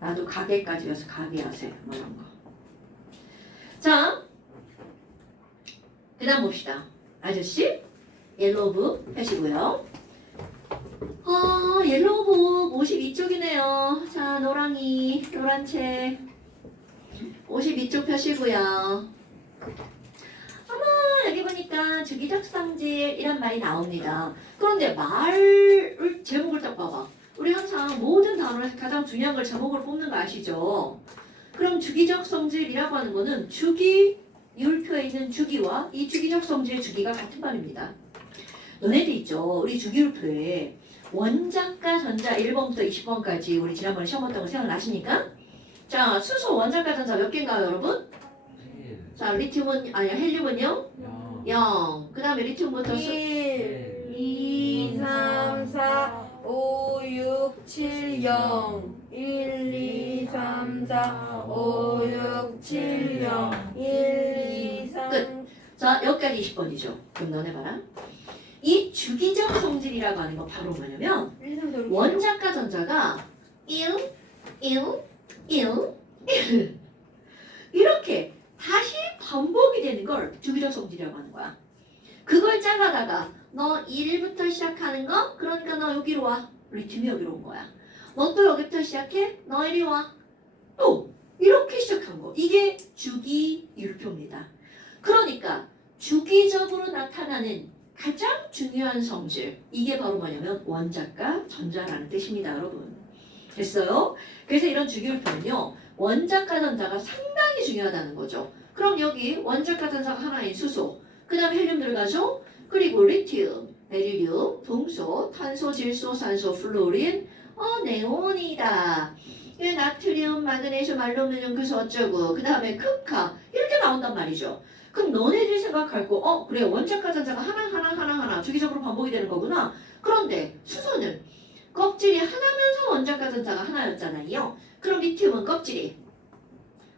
나도 가게까지 가서 가게 하세요. 뭐 이런 거. 자, 그 다음 봅시다. 아저씨, 옐로우북 펴시고요. 옐로우북 52쪽이네요. 자, 노랑이, 노란 책 52쪽 펴시고요. 아마 여기 보니까 주기적 성질 이란 말이 나옵니다. 그런데 말을 제목을 딱 봐봐. 우리 항상 모든 단어에서 가장 중요한 걸 제목으로 뽑는 거 아시죠? 그럼 주기적 성질이라고 하는 거는 주기, 율표에 있는 주기와 이 주기적 성질의 주기가 같은 말입니다. 너네들 있죠? 우리 주기율표에 원자과 전자 1번부터 20번까지 우리 지난번에 시험 봤던 거 생각나시니까? 자, 수소 원자과 전자 몇 개인가요, 여러분? 자, 리튬은, 아니야, 헬륨은요? 0. 그 다음에 리튬부터 1, 2, 3, 4, 5, 6, 7, 0 1, 2, 3, 4, 5, 6, 7, 0 1, 2, 3 끝. 자, 여기까지 20번이죠. 그럼 너네 봐라. 이 주기적 성질이라고 하는 거 바로 뭐냐면 원자과 전자가 1, 1, 1, 1 이렇게 다시 반복이 되는 걸 주기적 성질이라고 하는 거야. 그걸 짜가다가 너 1부터 시작하는 거? 그러니까 너 여기로 와. 리튬이 여기로 온 거야. 너 또 여기부터 시작해? 너 이리 와. 또 이렇게 시작한 거. 이게 주기율표입니다. 그러니까 주기적으로 나타나는 가장 중요한 성질. 이게 바로 뭐냐면 원자과 전자라는 뜻입니다, 여러분. 됐어요? 그래서 이런 주기율표는요. 원자과 전자가 상당히 중요하다는 거죠. 그럼 여기 원자과 전자가 하나인 수소, 그 다음에 헬륨 들어가죠? 그리고 리튬, 베릴륨, 동소, 탄소, 질소, 산소, 플로린, 네온이다. 이 나트륨, 마그네슘, 알루미늄, 그래서 어쩌고, 그 다음에 크카 이렇게 나온단 말이죠. 그럼 너네들이 생각할 거, 그래 원자과 전자가 하나 주기적으로 반복이 되는 거구나. 그런데 수소는 껍질이 하나면서 원자과 전자가 하나였잖아요. 그럼 리튬은 껍질이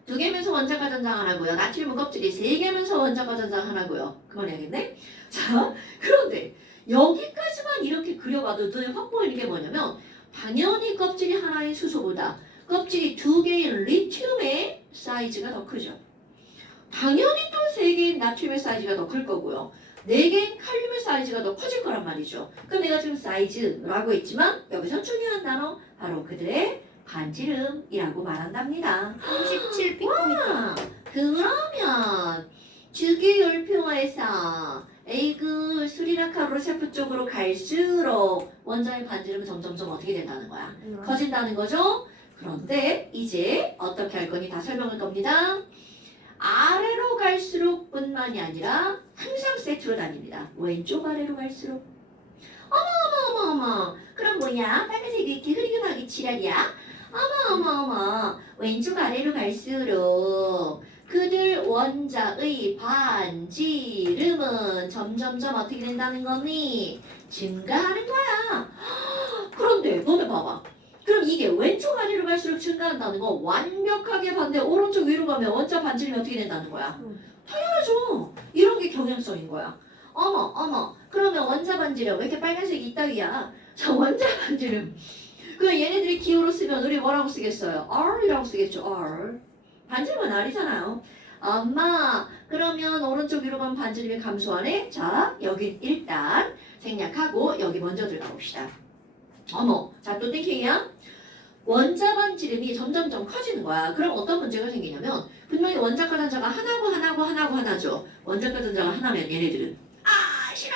2개면서 원자과 전자가 하나고요. 나트륨은 껍질이 3개면서 원자과 전자가 하나고요. 그만해야겠네. 자, 그런데 여기까지만 이렇게 그려봐도 눈에 확 보이는 게 뭐냐면 당연히 껍질이 하나인 수소보다 껍질이 2개인 리튬의 사이즈가 더 크죠. 당연히 또 3개인 나트륨의 사이즈가 더 클 거고요. 4개인 칼륨의 사이즈가 더 커질 거란 말이죠. 그럼 내가 지금 사이즈라고 했지만 여기서 중요한 단어 바로 그들의 반지름이라고 말한답니다. 37 피코미터. 와, 그러면 주기율표에서 에이그 수리나카 로셰프 쪽으로 갈수록 원자의 반지름은 점점점 어떻게 된다는 거야? 커진다는 거죠? 그런데 이제 어떻게 할 거니 다 설명할 겁니다. 아래로 갈수록 뿐만이 아니라 항상 세트로 다닙니다. 왼쪽 아래로 갈수록 어머 그럼 뭐야? 빨간색이 이렇게 흐리게 지랄이야? 어머 왼쪽 아래로 갈수록 그들 원자의 반지름은 점점점 어떻게 된다는 거니? 증가하는 거야. 그런데 너네 봐봐. 그럼 이게 왼쪽 아래로 갈수록 증가한다는 거 완벽하게 반대 오른쪽 위로 가면 원자 반지름이 어떻게 된다는 거야? 당연하죠. 이런 게 경향성인 거야. 어머 그러면 원자 반지름 왜 이렇게 빨간색이 이따위야? 자 원자 반지름 그 얘네들이 기호로 쓰면 우리 뭐라고 쓰겠어요? R이라고 쓰겠죠. R 반지름은 R이잖아요. 엄마 그러면 오른쪽 위로 가면 반지름이 감소하네. 자 여기 일단 생략하고 여기 먼저 들어가 봅시다. 어머 자 또 땡킹이야. 원자 반지름이 점점점 커지는 거야. 그럼 어떤 문제가 생기냐면 분명히 원자과 전자가 하나죠. 원자과 전자가 하나면 얘네들은 싫어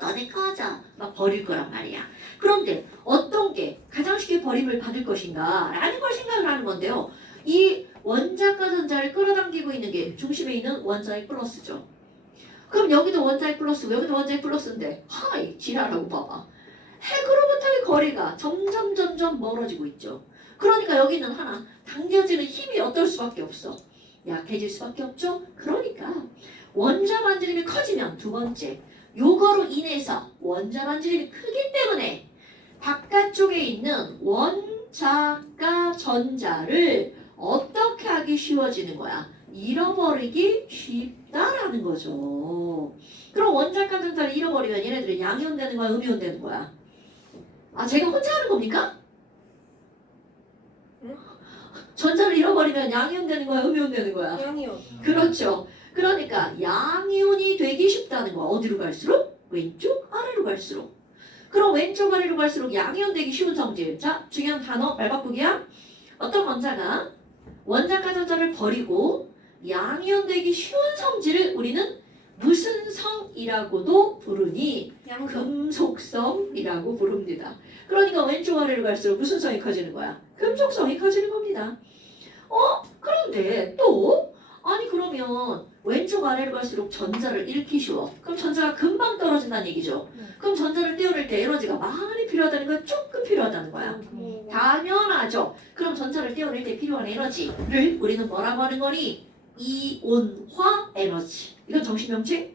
너네 꺼져 막 버릴 거란 말이야. 그런데 어떤 게 가장 쉽게 버림을 받을 것인가 라는 걸 생각을 하는 건데요. 이 원자과 전자를 끌어당기고 있는 게 중심에 있는 원자의 플러스죠. 그럼 여기도 원자의 플러스고 여기도 원자의 플러스인데 하이 지랄하고 봐봐. 핵으로부터의 거리가 점점 멀어지고 있죠. 그러니까 여기는 하나 당겨지는 힘이 어떨 수밖에 없어. 약해질 수밖에 없죠. 그러니까 원자 반지름이 커지면 두 번째 요거로 인해서 원자 반지름이 크기 때문에 바깥쪽에 있는 원자과 전자를 어떻게 하기 쉬워지는 거야? 잃어버리기 쉽다라는 거죠. 그럼 원자과 전자를 잃어버리면 얘네들은 양이온 되는 거야? 음이온 되는 거야? 제가 혼자 하는 겁니까? 전자를 잃어버리면 양이온 되는 거야, 음이온 되는 거야? 양이요. 그렇죠. 그러니까 양이온이 되기 쉽다는 거야. 어디로 갈수록? 왼쪽 아래로 갈수록. 그럼 왼쪽 아래로 갈수록 양이온 되기 쉬운 성질. 자, 중요한 단어 말 바꾸기야. 어떤 원자가 원자가 전자를 버리고 양이온 되기 쉬운 성질을 우리는 무슨 성이라고도 부르니? 양성. 금속성이라고 부릅니다. 그러니까 왼쪽 아래로 갈수록 무슨 성이 커지는 거야? 금속성이 커지는 겁니다. 그런데 또 아니 그러면 왼쪽 아래로 갈수록 전자를 잃기 쉬워. 그럼 전자가 금방 떨어진다는 얘기죠. 네. 그럼 전자를 떼어낼 때 에너지가 많이 필요하다는 거야? 조금 필요하다는 거야? 당연하죠. 그럼 전자를 떼어낼 때 필요한 에너지를 우리는 뭐라고 하는 거니? 이온화 에너지. 이건 정신명칭?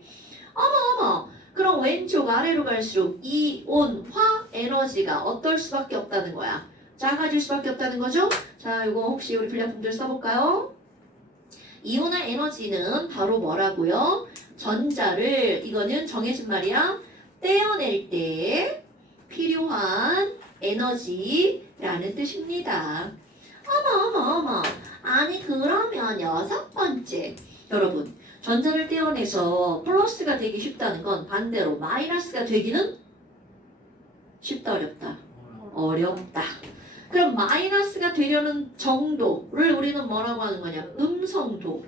어머. 그럼 왼쪽 아래로 갈수록 이온화 에너지가 어떨 수밖에 없다는 거야? 작아질 수밖에 없다는 거죠? 자, 이거 혹시 우리 분량품들 써볼까요? 이온화 에너지는 바로 뭐라고요? 전자를, 이거는 정해진 말이야. 떼어낼 때 필요한 에너지라는 뜻입니다. 어머. 아니 그러면 6번째. 여러분, 전자를 떼어내서 플러스가 되기 쉽다는 건 반대로 마이너스가 되기는 쉽다, 어렵다? 어렵다. 그럼 마이너스가 되려는 정도를 우리는 뭐라고 하는 거냐? 음성도.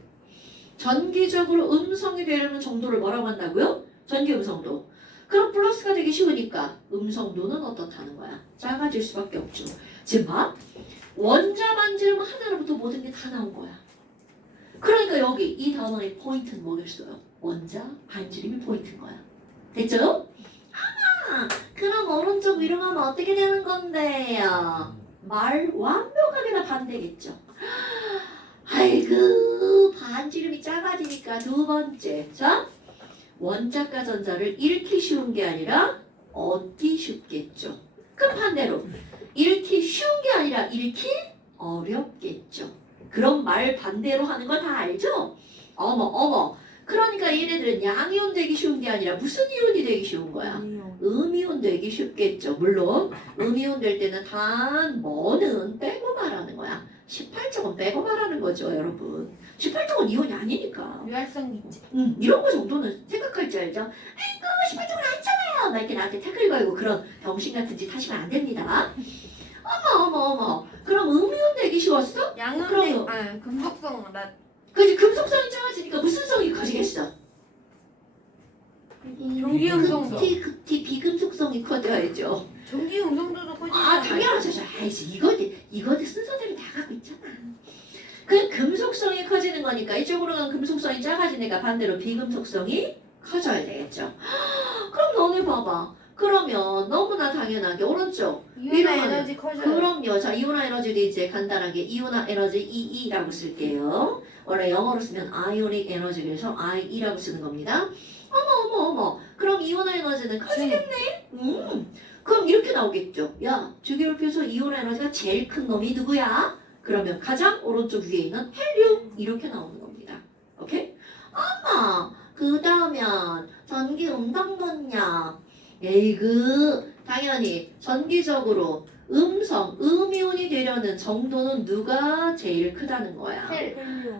전기적으로 음성이 되려는 정도를 뭐라고 한다고요? 전기 음성도. 그럼 플러스가 되기 쉬우니까 음성도는 어떻다는 거야? 작아질 수밖에 없죠. 지금 봐. 원자 반지름 하나로부터 모든 게 다 나온 거야. 그러니까 여기 이 단어의 포인트는 뭐겠어요? 원자 반지름이 포인트인 거야. 됐죠? 그럼 오른쪽 위로 가면 어떻게 되는 건데요? 말 완벽하게 다 반대겠죠. 아이고 반지름이 작아지니까 두 번째. 자, 원자가 전자를 잃기 쉬운 게 아니라 얻기 쉽겠죠. 그럼 반대로 잃기 쉬운 게 아니라 잃기 어렵겠죠. 그럼 말 반대로 하는 거 다 알죠? 어머. 그러니까 얘네들은 양이온 되기 쉬운 게 아니라 무슨 이온이 되기 쉬운 거야? 음이온 되기 쉽겠죠. 물론 음이온 될 때는 단 뭐는 빼고 말하는 거야. 18쪽은 빼고 말하는 거죠, 여러분. 18쪽은 이온이 아니니까. 유활성 기체. 이런 거 정도는 생각할 줄 알죠? 아이고 18쪽은 아니잖아요. 막 이렇게 나한테 태클 걸고 그런 병신 같은 짓 하시면 안 됩니다. 어머. 그럼 음이온 되기 쉬웠어? 양은 금속성 나 그지 금속성이 작아지니까 무슨 성이 커지겠어? 전기 음성도. 극티 비금속성이 커져야죠. 전기 음성도도 커지지. 당연하죠. 알지. 이거들 순서대로 다 갖고 있잖아. 그 금속성이 커지는 거니까 이쪽으로 가면 금속성이 작아지니까 반대로 비금속성이 커져야 되겠죠. 그럼 너네 봐봐. 그러면 너무나 당연하게 오른쪽 이온화 에너지 커져요. 그럼요. 자, 이온화 에너지도 이제 간단하게 이온화 에너지 EE라고 쓸게요. 원래 영어로 쓰면 아이오닉 에너지에서 IE라고 쓰는 겁니다. 어머. 그럼 이온화 에너지는 커지겠네? 그럼 이렇게 나오겠죠. 야, 주기율표에서 이온화 에너지가 제일 큰 놈이 누구야? 그러면 가장 오른쪽 위에 있는 헬륨 이렇게 나오는 겁니다. 오케이? 어머, 그 다음엔 전기 음성도냐? 에이그, 당연히 전기적으로 음이온이 되려는 정도는 누가 제일 크다는 거야?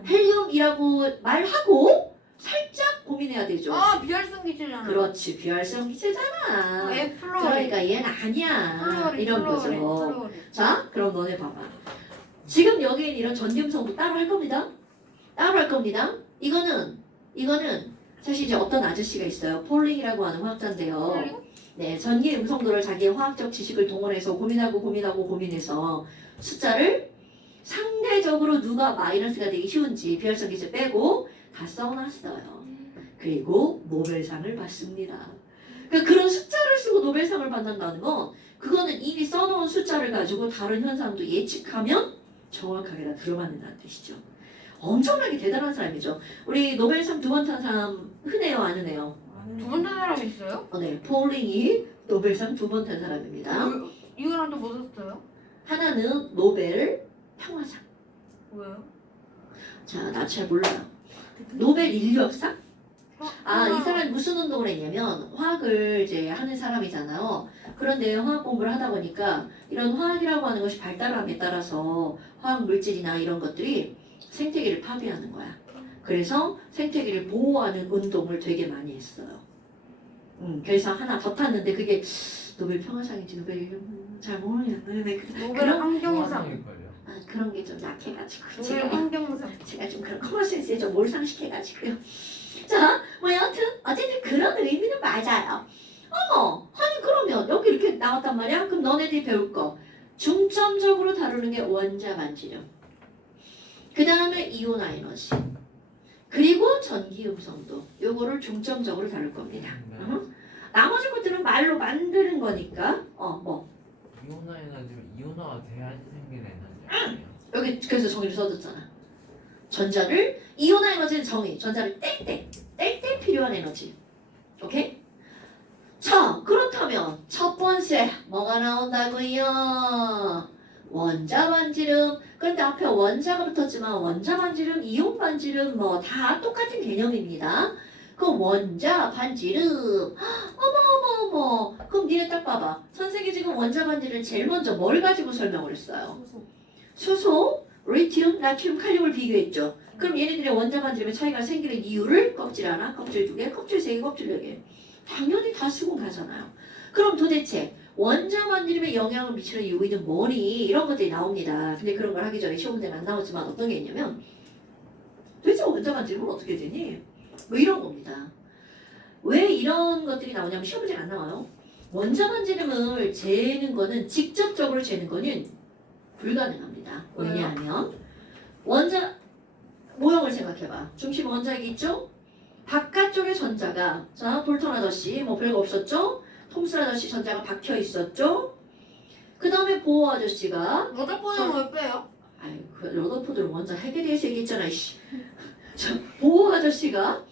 헬륨이라고 말하고 살짝 고민해야 되죠. 비활성 기체잖아. 그렇지, 비활성 기체잖아. 플로리. 그러니까 얘는 아니야. 이런 거죠. 플로리. 자, 그럼 너네 봐봐. 지금 여기에 있는 이런 전기음성도 따로 할 겁니다. 따로 할 겁니다. 이거는 사실 이제 어떤 아저씨가 있어요. 폴링이라고 하는 화학자인데요. 네, 전기 음성도를 자기의 화학적 지식을 동원해서 고민해서 숫자를 상대적으로 누가 마이너스가 되기 쉬운지 비활성 기체 빼고 다 써놨어요. 그리고 노벨상을 받습니다. 그러니까 그런 숫자를 쓰고 노벨상을 받는다는 건 그거는 이미 써놓은 숫자를 가지고 다른 현상도 예측하면 정확하게 다 들어맞는다는 뜻이죠. 엄청나게 대단한 사람이죠. 우리 노벨상 2번 탄 사람 흔해요, 안 흔해요? 두 번 탄 사람이 있어요? 네, 폴링이 노벨상 2번 탄 사람입니다. 이거랑 또 뭐 샀어요? 하나는 노벨 평화상. 왜요? 자, 나 잘 몰라요. 노벨 인류학상? 이 사람이 무슨 운동을 했냐면 화학을 이제 하는 사람이잖아요. 그런데 화학 공부를 하다 보니까 이런 화학이라고 하는 것이 발달함에 따라서 화학 물질이나 이런 것들이 생태계를 파괴하는 거야. 그래서 생태계를 보호하는 운동을 되게 많이 했어요. 그래서 하나 더 탔는데 그게 노벨 평화상인지 노벨 잘 모르겠는데 노벨 환경상. 상일걸요. 그런 게 좀 약해가지고 노벨 제가 환경상. 좀 그런 커머센스에 좀 몰상식해가지고요. 자, 뭐 여하튼 어쨌든 그런 의미는 맞아요. 아니 그러면 여기 이렇게 나왔단 말이야? 그럼 너네들이 배울 거 중점적으로 다루는 게 원자 반지름, 그 다음에 이온화 에너지, 그리고 전기 음성도. 요거를 중점적으로 다룰 겁니다. 네. 나머지 것들은 말로 만드는 거니까 뭐 이온화 에너지면 이온화가 돼야지 생기는 에너지 아니에요? 여기 그래서 정의를 써줬잖아. 전자를 이온화 에너지는 정의. 전자를 뗄 때 필요한 에너지. 오케이? 자, 그렇다면 첫 번째 뭐가 나온다고요? 원자 반지름. 그런데 앞에 원자가 붙었지만 원자 반지름, 이온 반지름 뭐 다 똑같은 개념입니다. 그 원자 반지름. 어머. 그럼 니네 딱 봐봐. 선생님이 지금 원자 반지름 제일 먼저 뭘 가지고 설명을 했어요? 수소, 리튬, 나트륨, 칼륨을 비교했죠. 그럼 얘네들의 원자 반지름의 차이가 생기는 이유를 껍질 하나, 껍질 두 개, 껍질 세 개, 껍질 네 개. 당연히 다 수긍 가잖아요. 그럼 도대체 원자 반지름에 영향을 미치는 요인은 뭐니? 이런 것들이 나옵니다. 근데 그런 걸 하기 전에 시험 문제는 안 나오지만 어떤 게 있냐면 도대체 원자 반지름은 어떻게 되니? 뭐 이런 겁니다. 왜 이런 것들이 나오냐면 시험 문제가 안 나와요. 원자 반지름을 재는 거는 직접적으로 재는 거는 불가능합니다. 왜냐하면 원자 모형을 생각해봐. 중심 원자핵이 있죠? 바깥쪽에 전자가 자 볼턴 아저씨 뭐 별거 없었죠? 톰슨 아저씨 전자가 박혀 있었죠? 그 다음에 보호 아저씨가 러더포는 왜 빼요? 아이 그 러더포드는 원자 핵에 대해서 얘기했잖아. 씨. 자, 보호 아저씨가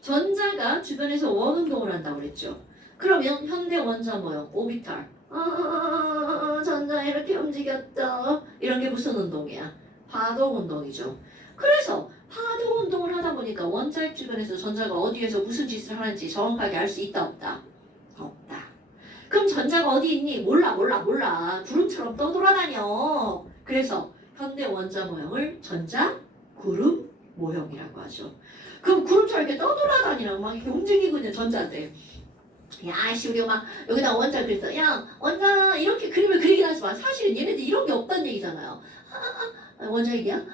전자가 주변에서 원 운동을 한다고 그랬죠. 그러면 현대 원자 모형 오비탈 전자 이렇게 움직였다. 이런 게 무슨 운동이야? 파동 운동이죠. 그래서 파동 운동을 하다 보니까 원자핵 주변에서 전자가 어디에서 무슨 짓을 하는지 정확하게 알 수 있다 없다? 없다. 그럼 전자가 어디 있니? 몰라. 구름처럼 떠돌아다녀. 그래서 현대 원자 모형을 전자 구름 모형이라고 하죠. 그럼 구름처럼 이렇게 떠돌아다니라고 막 이렇게 움직이고 있는 전자인데 야씨 우리 막 여기다 원자 그랬어. 야 원자 이렇게 그림을 그리긴 하지만 사실은 얘네들 이런 게 없다는 얘기잖아요. 원자핵이야?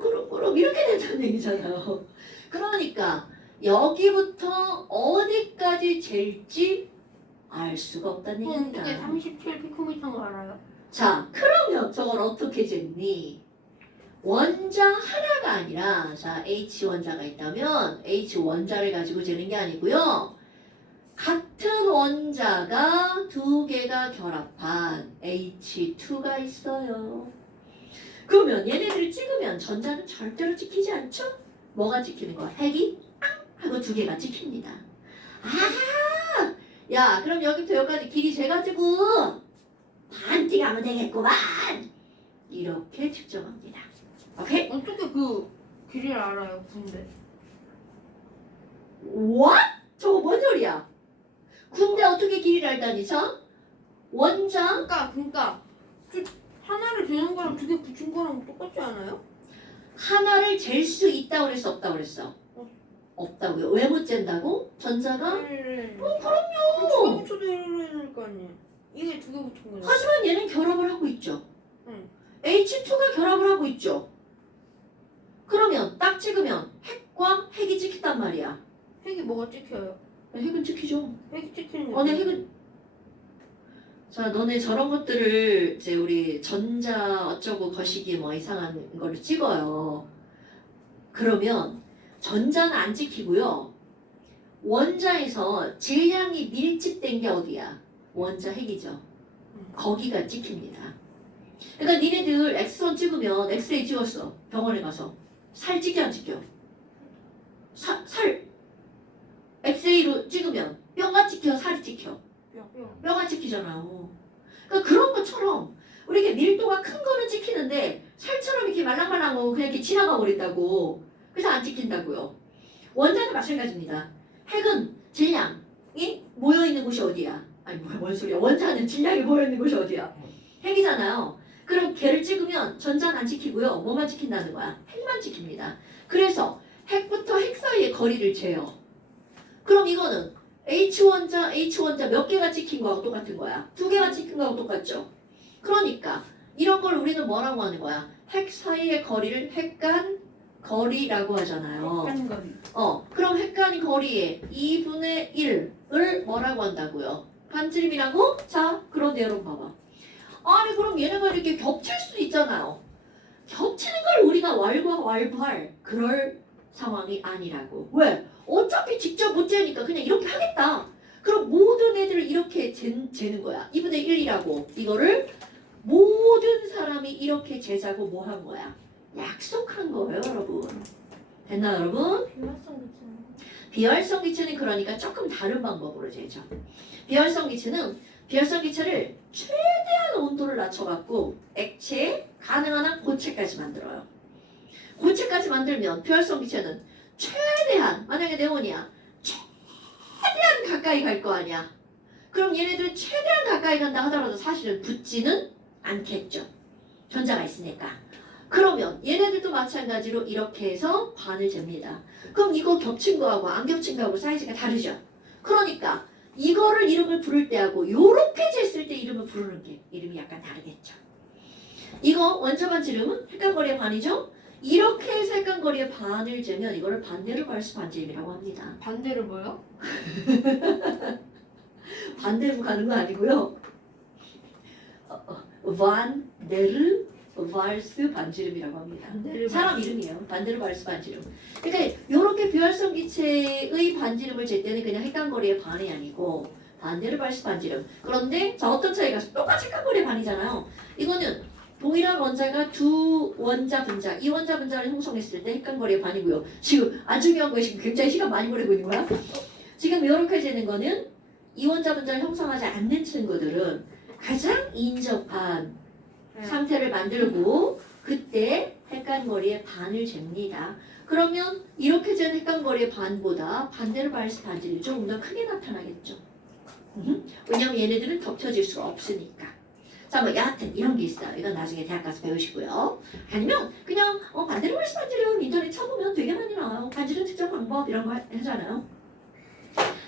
꾸룩꾸룩 이렇게 된다는 얘기잖아요. 그러니까 여기부터 어디까지 잴지 알 수가 없다는 얘기입니다. 어떻게 37 피코미터인 알아요? 자, 그러면 저걸 어떻게 쟀니? 원자 하나가 아니라 자 H 원자가 있다면 H 원자를 가지고 재는 게 아니고요. 같은 원자가 두 개가 결합한 H2가 있어요. 그러면 얘네들을 찍으면 전자는 절대로 찍히지 않죠? 뭐가 찍히는 거야? 핵이 앙 하고 두 개가 찍힙니다. 야 그럼 여기부터 여기까지 길이 재가지고 반띵 하면 되겠구만. 이렇게 측정합니다. 오케이? 어떻게 그 길이를 알아요, 군대? What? 저거 뭔 소리야? 군대 어떻게 길이를 알다니 서? 원자? 그러니까 하나를 재는 거랑 두 개 붙인 거랑 똑같지 않아요? 하나를 잴 수 있다고 그랬어 없다고 그랬어? 없다고요. 왜 못 잰다고? 전자가? 그럼요. 두개 붙여도 이래야 될 거 아니에요. 이게 두 개 붙은 거죠. 하지만 얘는 결합을 하고 있죠. 응. H2가 결합을 하고 있죠. 그러면 딱 찍으면 핵과 핵이 찍힌단 말이야. 핵이 뭐가 찍혀요? 핵은 찍히죠. 핵이 찍히는 거. 아니 핵은 자 너네 저런 것들을 이제 우리 전자 어쩌고 거시기 뭐 이상한 거를 찍어요. 그러면 전자는 안 찍히고요. 원자에서 질량이 밀집된 게 어디야? 원자 핵이죠. 거기가 찍힙니다. 그러니까 니네들 엑스선 찍으면 엑스레이 찍었어. 병원에 가서 살 찍혀 안 찍혀? 살 엑스레이로 찍으면 뼈가 찍혀 살이 찍혀? 뼈가 찍히잖아요. 그러니까 그런 것처럼 우리 이렇게 밀도가 큰 거는 찍히는데 살처럼 이렇게 말랑말랑하고 그냥 이렇게 지나가 버린다고. 그래서 안 찍힌다고요. 원자도 마찬가지입니다. 핵은 질량이 모여있는 곳이 어디야? 아니 뭔 소리야. 원자는 질량이 모여있는 곳이 어디야? 핵이잖아요. 그럼 걔를 찍으면 전자는 안 찍히고요. 뭐만 찍힌다는 거야? 핵만 찍힙니다. 그래서 핵부터 핵 사이의 거리를 재요. 그럼 이거는 H1자 몇 개가 찍힌 거하고 똑같은 거야. 2개가 찍힌 거하고 똑같죠. 그러니까 이런 걸 우리는 뭐라고 하는 거야? 핵 사이의 거리를 핵간 거리라고 하잖아요. 한 거리. 그럼 핵간 거리의 2분의 1을 뭐라고 한다고요? 반지름이라고? 자, 그런데 여러분 봐봐. 아니 그럼 얘네가 이렇게 겹칠 수 있잖아요. 겹치는 걸 우리가 왈과 왈발 그럴 상황이 아니라고. 왜? 어차피 직접 못 재니까 그냥 이렇게 하겠다. 그럼 모든 애들을 이렇게 재는 거야. 2분의 1이라고. 이거를 모든 사람이 이렇게 재자고 뭐 한 거야? 약속한 거예요, 여러분. 됐나요, 여러분? 비활성 기체는 그러니까 조금 다른 방법으로 재죠. 비활성 기체를 최대한 온도를 낮춰갖고 액체, 가능한 한 고체까지 만들어요. 고체까지 만들면 비활성 기체는 최대한, 만약에 네온이야, 최대한 가까이 갈 거 아니야. 그럼 얘네들은 최대한 가까이 간다 하더라도 사실은 붙지는 않겠죠. 전자가 있으니까. 그러면 얘네들도 마찬가지로 이렇게 해서 반을 잽니다. 그럼 이거 겹친 거하고 안 겹친 거하고 사이즈가 다르죠. 그러니까 이거를 이름을 부를 때하고 요렇게 쟀을 때 이름을 부르는 게 이름이 약간 다르겠죠. 이거 원자 반지름은 핵간거리의 반이죠. 이렇게 해서 핵간거리의 반을 재면 이거를 반대로 발수 반지름이라고 합니다. 반대로 뭐요? 반대로 가는 거 아니고요. 반데르 발스 반지름이라고 합니다. 반대로 사람 이름이에요. 반데르 발스 반지름. 그러니까 이렇게 비활성 기체의 반지름을 잴 때는 그냥 핵간거리의 반이 아니고 반데르 발스 반지름. 그런데 자 어떤 차이가 똑같이 핵간거리의 반이잖아요. 이거는 동일한 원자가 두 원자 분자, 이 원자 분자를 형성했을 때 핵간거리의 반이고요. 지금 안 중요한 거에 지금 굉장히 시간 많이 보내고 있는 거야. 지금 이렇게 재는 거는 이 원자 분자를 형성하지 않는 친구들은 가장 인접한 상태를 만들고 그때 핵간거리의 반을 잽니다. 그러면 이렇게 잰 핵간거리의 반보다 반대로 발수 반지름이 조금 더 크게 나타나겠죠. 왜냐면 얘네들은 겹쳐질 수가 없으니까. 자, 뭐 여하튼 이런 게 있어요. 이건 나중에 대학 가서 배우시고요. 아니면 그냥 반대로 발수 반지름 인터넷 쳐보면 되게 많이 나와요. 반지름 측정 방법 이런 거 하잖아요.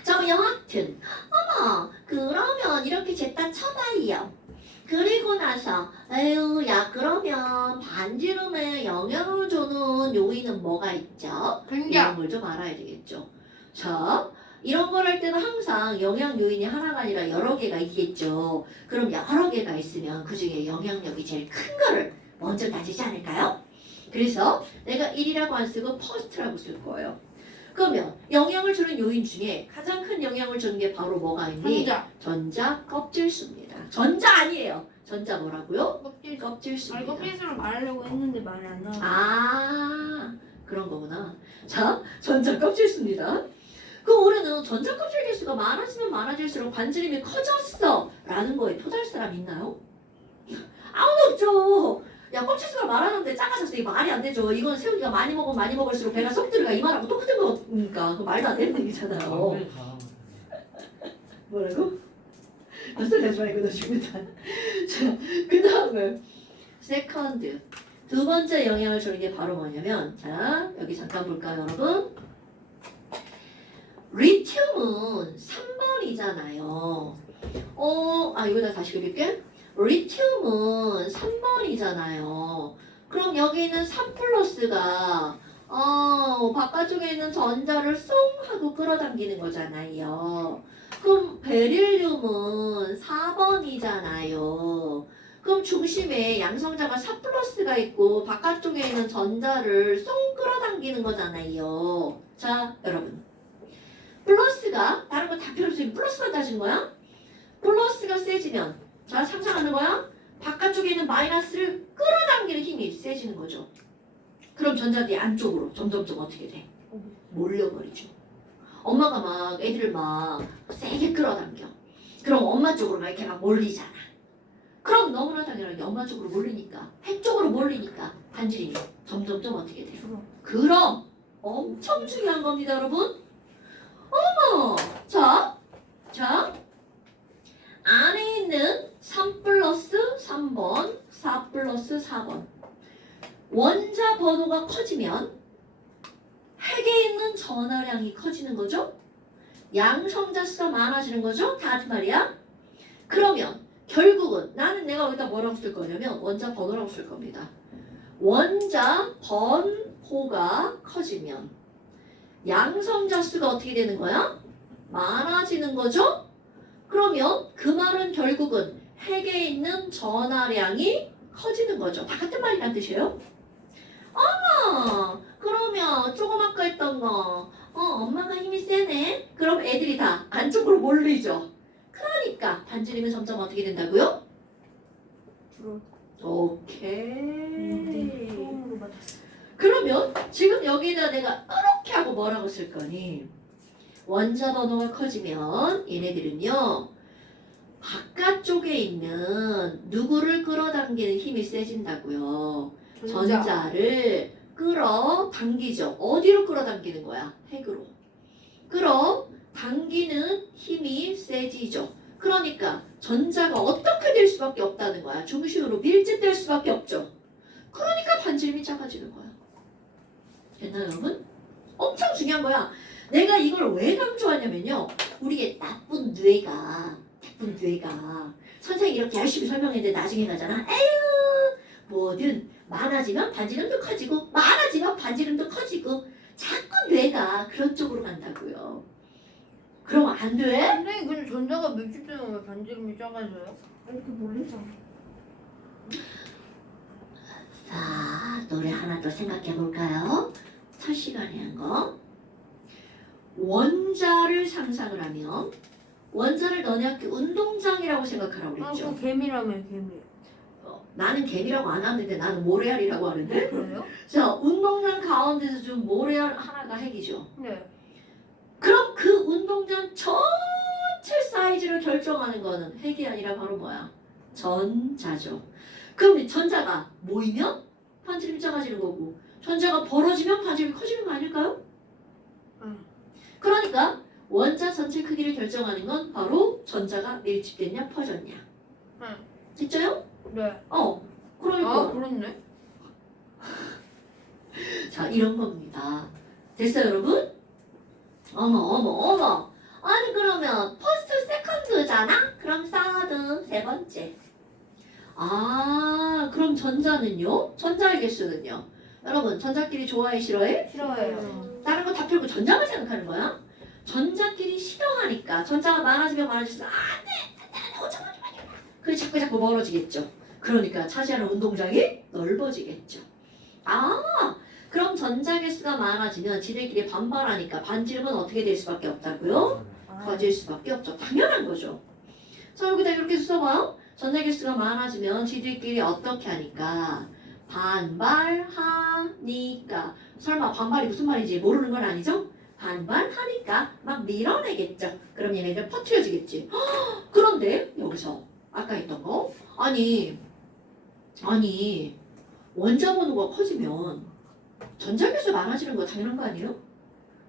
자, 뭐 여하튼 어머 그러면 이렇게 쟀다 쳐봐요. 그리고 나서 에휴 야 그러면 반지름에 영향을 주는 요인은 뭐가 있죠? 이런 걸 좀 알아야 되겠죠. 자 이런 걸 할 때는 항상 영향 요인이 하나가 아니라 여러 개가 있겠죠. 그럼 여러 개가 있으면 그 중에 영향력이 제일 큰 거를 먼저 따지지 않을까요? 그래서 내가 1이라고 안 쓰고 퍼스트라고 쓸 거예요. 그러면 영향을 주는 요인 중에 가장 큰 영향을 주는 게 바로 뭐가 있니? 전자 껍질수입니다. 전자 아니에요. 전자 뭐라고요? 껍질수입니다. 껍질수를 말하려고 했는데 말이 안 나와. 아 그런 거구나. 자 전자 껍질수입니다. 그럼 우리는 전자 껍질 개수가 많아지면 많아질수록 반지름이 커졌어 라는 거에 토달 사람 있나요? 아무도 없죠. 야 껍질수가 많아졌는데 작아졌어. 이게 말이 안 되죠. 이건 세훈이가 많이 먹으면 많이 먹을수록 배가 쏙 들어가. 이 말하고 똑같은 거니까 그 말도 안 되는 얘기잖아요. 뭐라고? 헛소리 하지 말고 너 죽는다. 자, 그 다음에 세컨드 두 번째 영향을 주는 게 바로 뭐냐면 자 여기 잠깐 볼까요 여러분? 리튬은 3번이잖아요. 이거 다 다시 그릴게. 리튬은 3번이잖아요. 그럼 여기 있는 3 플러스가 바깥쪽에 있는 전자를 쏙 하고 끌어당기는 거잖아요. 그럼 베릴륨은 4번이잖아요. 그럼 중심에 양성자가 4 플러스가 있고 바깥쪽에 있는 전자를 쏙 끌어당기는 거잖아요. 자, 여러분. 플러스가 다른 거 다 필요 없이 플러스만 따지는 거야? 플러스가 세지면 자, 상상하는 거야? 바깥쪽에 있는 마이너스를 끌어당기는 힘이 세지는 거죠. 그럼 전자들이 안쪽으로 점점점 어떻게 돼? 몰려버리죠. 엄마가 막 애들을 막 세게 끌어당겨. 그럼 엄마 쪽으로 막 이렇게 막 몰리잖아. 그럼 너무나 당연하게 엄마 쪽으로 몰리니까 핵 쪽으로 몰리니까 반지름이 점점점 어떻게 돼요? 그럼 엄청 중요한 겁니다, 여러분. 어머, 자, 안에 있는 3 플러스 3번, 4 플러스 4번. 원자 번호가 커지면 핵에 있는 전하량이 커지는 거죠? 양성자 수가 많아지는 거죠? 다 같은 말이야? 그러면 결국은 나는 내가 여기다 뭐라고 쓸 거냐면 원자 번호라고 쓸 겁니다. 원자 번호가 커지면 양성자 수가 어떻게 되는 거야? 많아지는 거죠? 그러면 그 말은 결국은 핵에 있는 전하량이 커지는 거죠. 다 같은 말이란 뜻이에요. 그러면 조금 아까 했던 거 엄마가 힘이 세네? 그럼 애들이 다 안쪽으로 몰리죠. 그러니까 반지름이 점점 어떻게 된다고요? 오케이. 처음으로 맞았어. 그러면 지금 여기다 내가 이렇게 하고 뭐라고 쓸 거니? 원자 번호가 커지면 얘네들은요 바깥쪽에 있는 누구를 끌어당기는 힘이 세진다고요. 전자를 끌어당기죠. 어디로 끌어당기는 거야? 핵으로. 끌어당기는 힘이 세지죠. 그러니까 전자가 어떻게 될 수밖에 없다는 거야. 중심으로 밀집될 수밖에 없죠. 그러니까 반지름이 작아지는 거야. 됐나요, 여러분? 엄청 중요한 거야. 내가 이걸 왜 강조하냐면요. 우리의 나쁜 뇌가 선생님이 이렇게 열심히 설명했는데 나중에 가잖아. 에휴 뭐든 많아지면 반지름도 커지고 많아지면 반지름도 커지고 자꾸 뇌가 그런 쪽으로 간다고요. 그러면 안 돼? 선생님 근데 전자가 밀집되면 왜 반지름이 작아져요? 이렇게 몰리잖아. 자, 노래 하나 더 생각해 볼까요? 첫 시간에 한 거. 원자를 상상을 하면 원자를 너네 학교 운동장이라고 생각하라고 그랬죠. 그 개미라면 개미. 나는 개미라고 안 하는데 나는 모래알이라고 하는데. 그래요? 자, 운동장 가운데서 좀 모래알 하나가 핵이죠. 네. 그럼 그 운동장 전체 사이즈를 결정하는 거는 핵이 아니라 바로 뭐야? 전자죠. 그럼 이 전자가 모이면 반지름이 작아지는 거고 전자가 벌어지면 반지름이 커지는 거 아닐까요? 응. 그러니까 원자 전체 크기를 결정하는 건 바로 전자가 밀집됐냐 퍼졌냐. 응. 됐죠요? 네. 그러니까 그렇네. 자 이런 겁니다. 됐어요 여러분? 어머 아니 그러면 퍼스트 세컨드잖아? 그럼 사드 세 번째. 그럼 전자는요? 전자의 개수는요? 여러분 전자끼리 좋아해 싫어해? 싫어해요. 다른 거 다 펴고 전자만 생각하는 거야? 전자끼리 싫어하니까 전자가 많아지면 많아질수록 안돼 오자마자 그게 자꾸 멀어지겠죠. 그러니까 차지하는 운동장이 넓어지겠죠. 그럼 전자 개수가 많아지면 지들끼리 반발하니까 반지름은 어떻게 될 수밖에 없다고요? 커질 수밖에 없죠. 당연한 거죠. 자 여기다 이렇게 써봐요. 전자 개수가 많아지면 지들끼리 어떻게 하니까 반발하니까. 설마 반발이 무슨 말인지 모르는 건 아니죠? 반발하니까 막 밀어내겠죠. 그럼 얘네들 퍼트려지겠지. 그런데 여기서 아까 했던 거 아니 원자 번호가 커지면 전자 개수 많아지는 거 당연한 거 아니에요?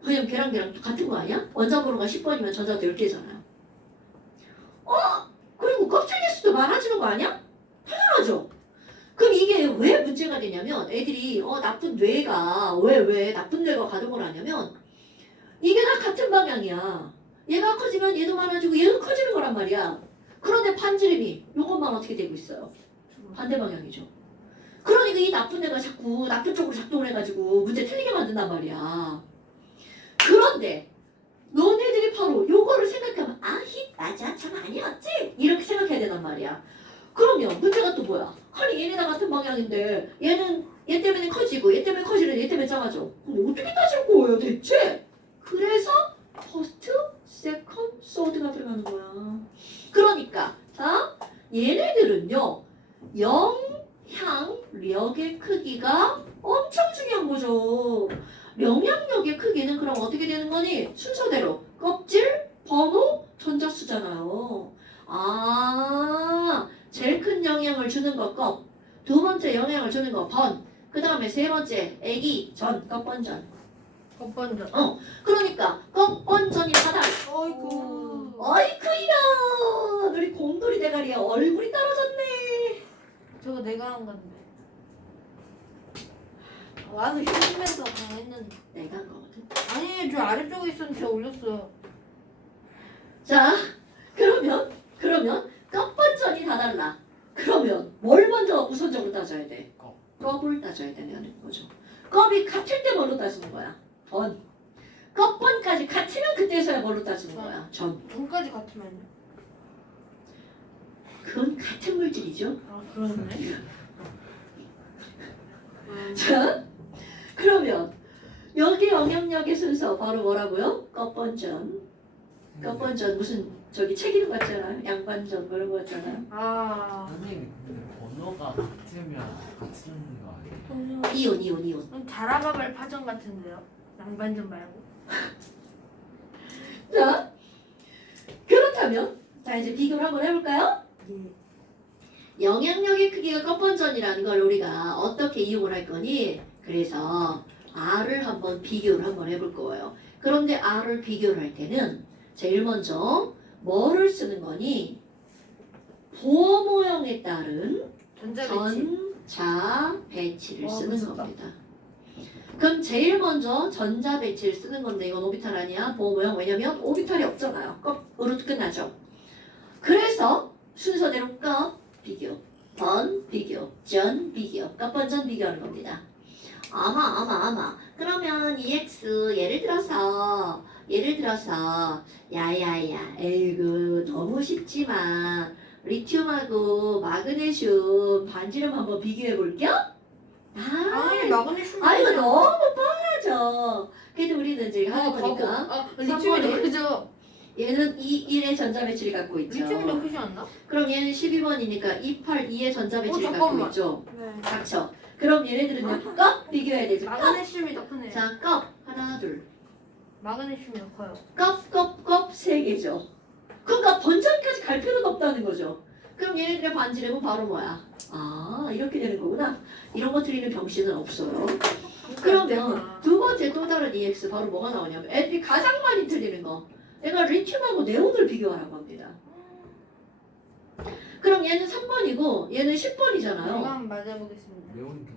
왜냐면 걔랑 같은 거 아니야? 원자 번호가 10번이면 전자가 10개잖아요. 그리고 껍질 개수도 많아지는 거 아니야? 당연하죠. 그럼 이게 왜 문제가 되냐면 애들이 나쁜 뇌가 왜 나쁜 뇌가 가동을 하냐면 이게 다 같은 방향이야. 얘가 커지면 얘도 많아지고 얘도 커지는 거란 말이야. 그런데 반지름이 요것만 어떻게 되고 있어요? 반대 방향이죠. 그러니까 이 나쁜 뇌가 자꾸 나쁜 쪽으로 작동을 해가지고 문제 틀리게 만든단 말이야. 그런데 너네들이 바로 요거를 생각하면 맞아 참 아니었지? 이렇게 생각해야 된단 말이야. 그러면 문제가 또 뭐야? 아니 얘네 다 같은 방향인데 얘는 얘 때문에 커지고 얘 때문에 커지는데 얘 때문에 작아져. 그럼 어떻게 따질 거예요 대체? 그래서 퍼스트, 세컨드, 서드가 들어가는 거야. 그러니까 자 얘네들은요 영향력의 크기가 엄청 중요한 거죠. 영향력의 크기는 그럼 어떻게 되는 거니? 순서대로 껍질, 번호, 전자수잖아요. 제일 큰 영향을 주는 거 껍, 두 번째 영향을 주는 거 번, 그 다음에 세 번째 애기, 전, 껍번전. 겉번전. 그러니까 껍번전이 하다. 어이구. 어이쿠이야. 우리 곰돌이 대가리야. 얼굴이 떨어졌네. 저거 내가 한 건데. 와서 휴지면서 당했는데. 내가 한 거거든. 아니 저 아래쪽에 있었는데 제가 올렸어요. 자, 그러면 껍번전이 다 달라. 그러면 뭘 먼저 우선적으로 따져야 돼? 껍. 껍을 따져야 되는 거죠. 껍이 같을 때 뭘로 따지는 거야? 번. 껍번까지 같으면 그때서야 뭘로 따지는 거야? 전. 돈까지 같으면요. 그건 같은 물질이죠. 아 그러네. 자, 그러면 여기 영향력의 순서 바로 뭐라고요? 껍번전. 껍번전 무슨 저기 책 이름 같잖아. 양반전 그런 거 같잖아. 아. 선생님 근데 번호가 같으면 같은 거 아니에요? 이온. 그럼 자라바발 파전 같은데요? 양반전 말고. 자, 그렇다면 자 이제 비교를 한번 해볼까요? 예. 영향력의 크기가 껍번전이라는 걸 우리가 어떻게 이용을 할 거니? 그래서 R을 한번 비교를 한번 해볼 거예요. 그런데 R을 비교를 할 때는 제일 먼저 뭐를 쓰는 거니? 보호 모형에 따른 전자배치. 전자 배치를 와, 쓰는 무섭다. 겁니다. 그럼 제일 먼저 전자 배치를 쓰는 건데 이건 오비탈 아니야? 보호 모형 왜냐면 오비탈이 없잖아요. 껍으로 끝나죠. 그래서 순서대로 껍 비교, 번 비교, 전 비교, 껍번전 비교하는 겁니다. 아마. 그러면 EX 예를 들어서 야야야 에이그 너무 쉽지만 리튬하고 마그네슘 반지름 한번 비교해 볼게요. 아니 마그네슘. 이거 너무 뻔하죠. 그래도 우리는 이제 하는 거니까. 아 리튬이 더 크죠? 얘는 1의 전자 배치를 갖고 있죠. 리튬이 더 크지 않나? 그럼 얘는 12번이니까 28, 2의 전자 배치를 갖고 잠깐만. 있죠. 네. 닥쳐. 그럼 얘네들은요. 껍 비교해야 되죠. 껍. 마그네슘이 더 크네. 자, 껍 하나, 둘. 마그네슘이 더 커요. 껍 세 개죠. 그러니까 번전까지 갈 필요가 없다는 거죠. 그럼 얘네들의 반지름은 바로 뭐야? 이렇게 되는 거구나. 이런 거 틀리는 병신은 없어요. 그러면 두 번째 또 다른 EX 바로 뭐가 나오냐면 애들이 가장 많이 틀리는 거. 내가 리튬하고 네온을 비교하라고 합니다. 그럼 얘는 3번이고 얘는 10번이잖아요. 제가 한번 맞아보겠습니다. 네온이 더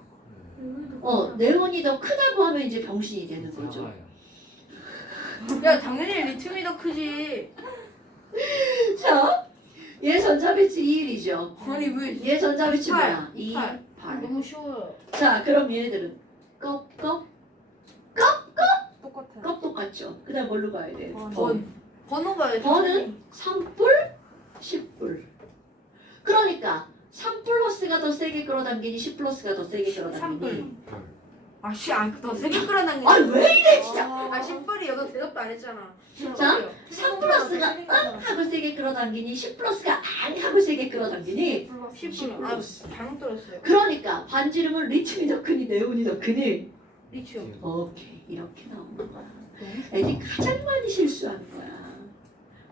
커요. 네온이 더 크다고 하면 이제 병신이 되는 거죠. 작아요. 야 당연히 리튬이 더 크지. 자, 얘 전자배치 2일이죠. 아니 왜? 얘 전자배치 팔, 뭐야? 2, 팔. 8. 너무 쉬워요. 자, 그럼 얘네들은 껍 똑같아요. 똑같죠. 그 다음 뭘로 가야 돼? 번호가 번은 3뿔, 10뿔. 그러니까 3 플러스가 더 세게 끌어당기니 10 플러스가 더 세게 끌어당기니. 아씨 더 세게 끌어당기네. 왜 이래 진짜. 아 10벌이요. 너 대답도 안 했잖아. 자, 3 플러스가 응 하고 세게 끌어당기니 10 플러스가 안 하고 세게 끌어당기니. 10벌. 아 잘못 들었어요. 그러니까 반지름은 리튬이 더 크니 네온이 더 크니. 리튬. 오케이, 이렇게 나오는 거야. 애들이 가장 많이 실수하는 거야.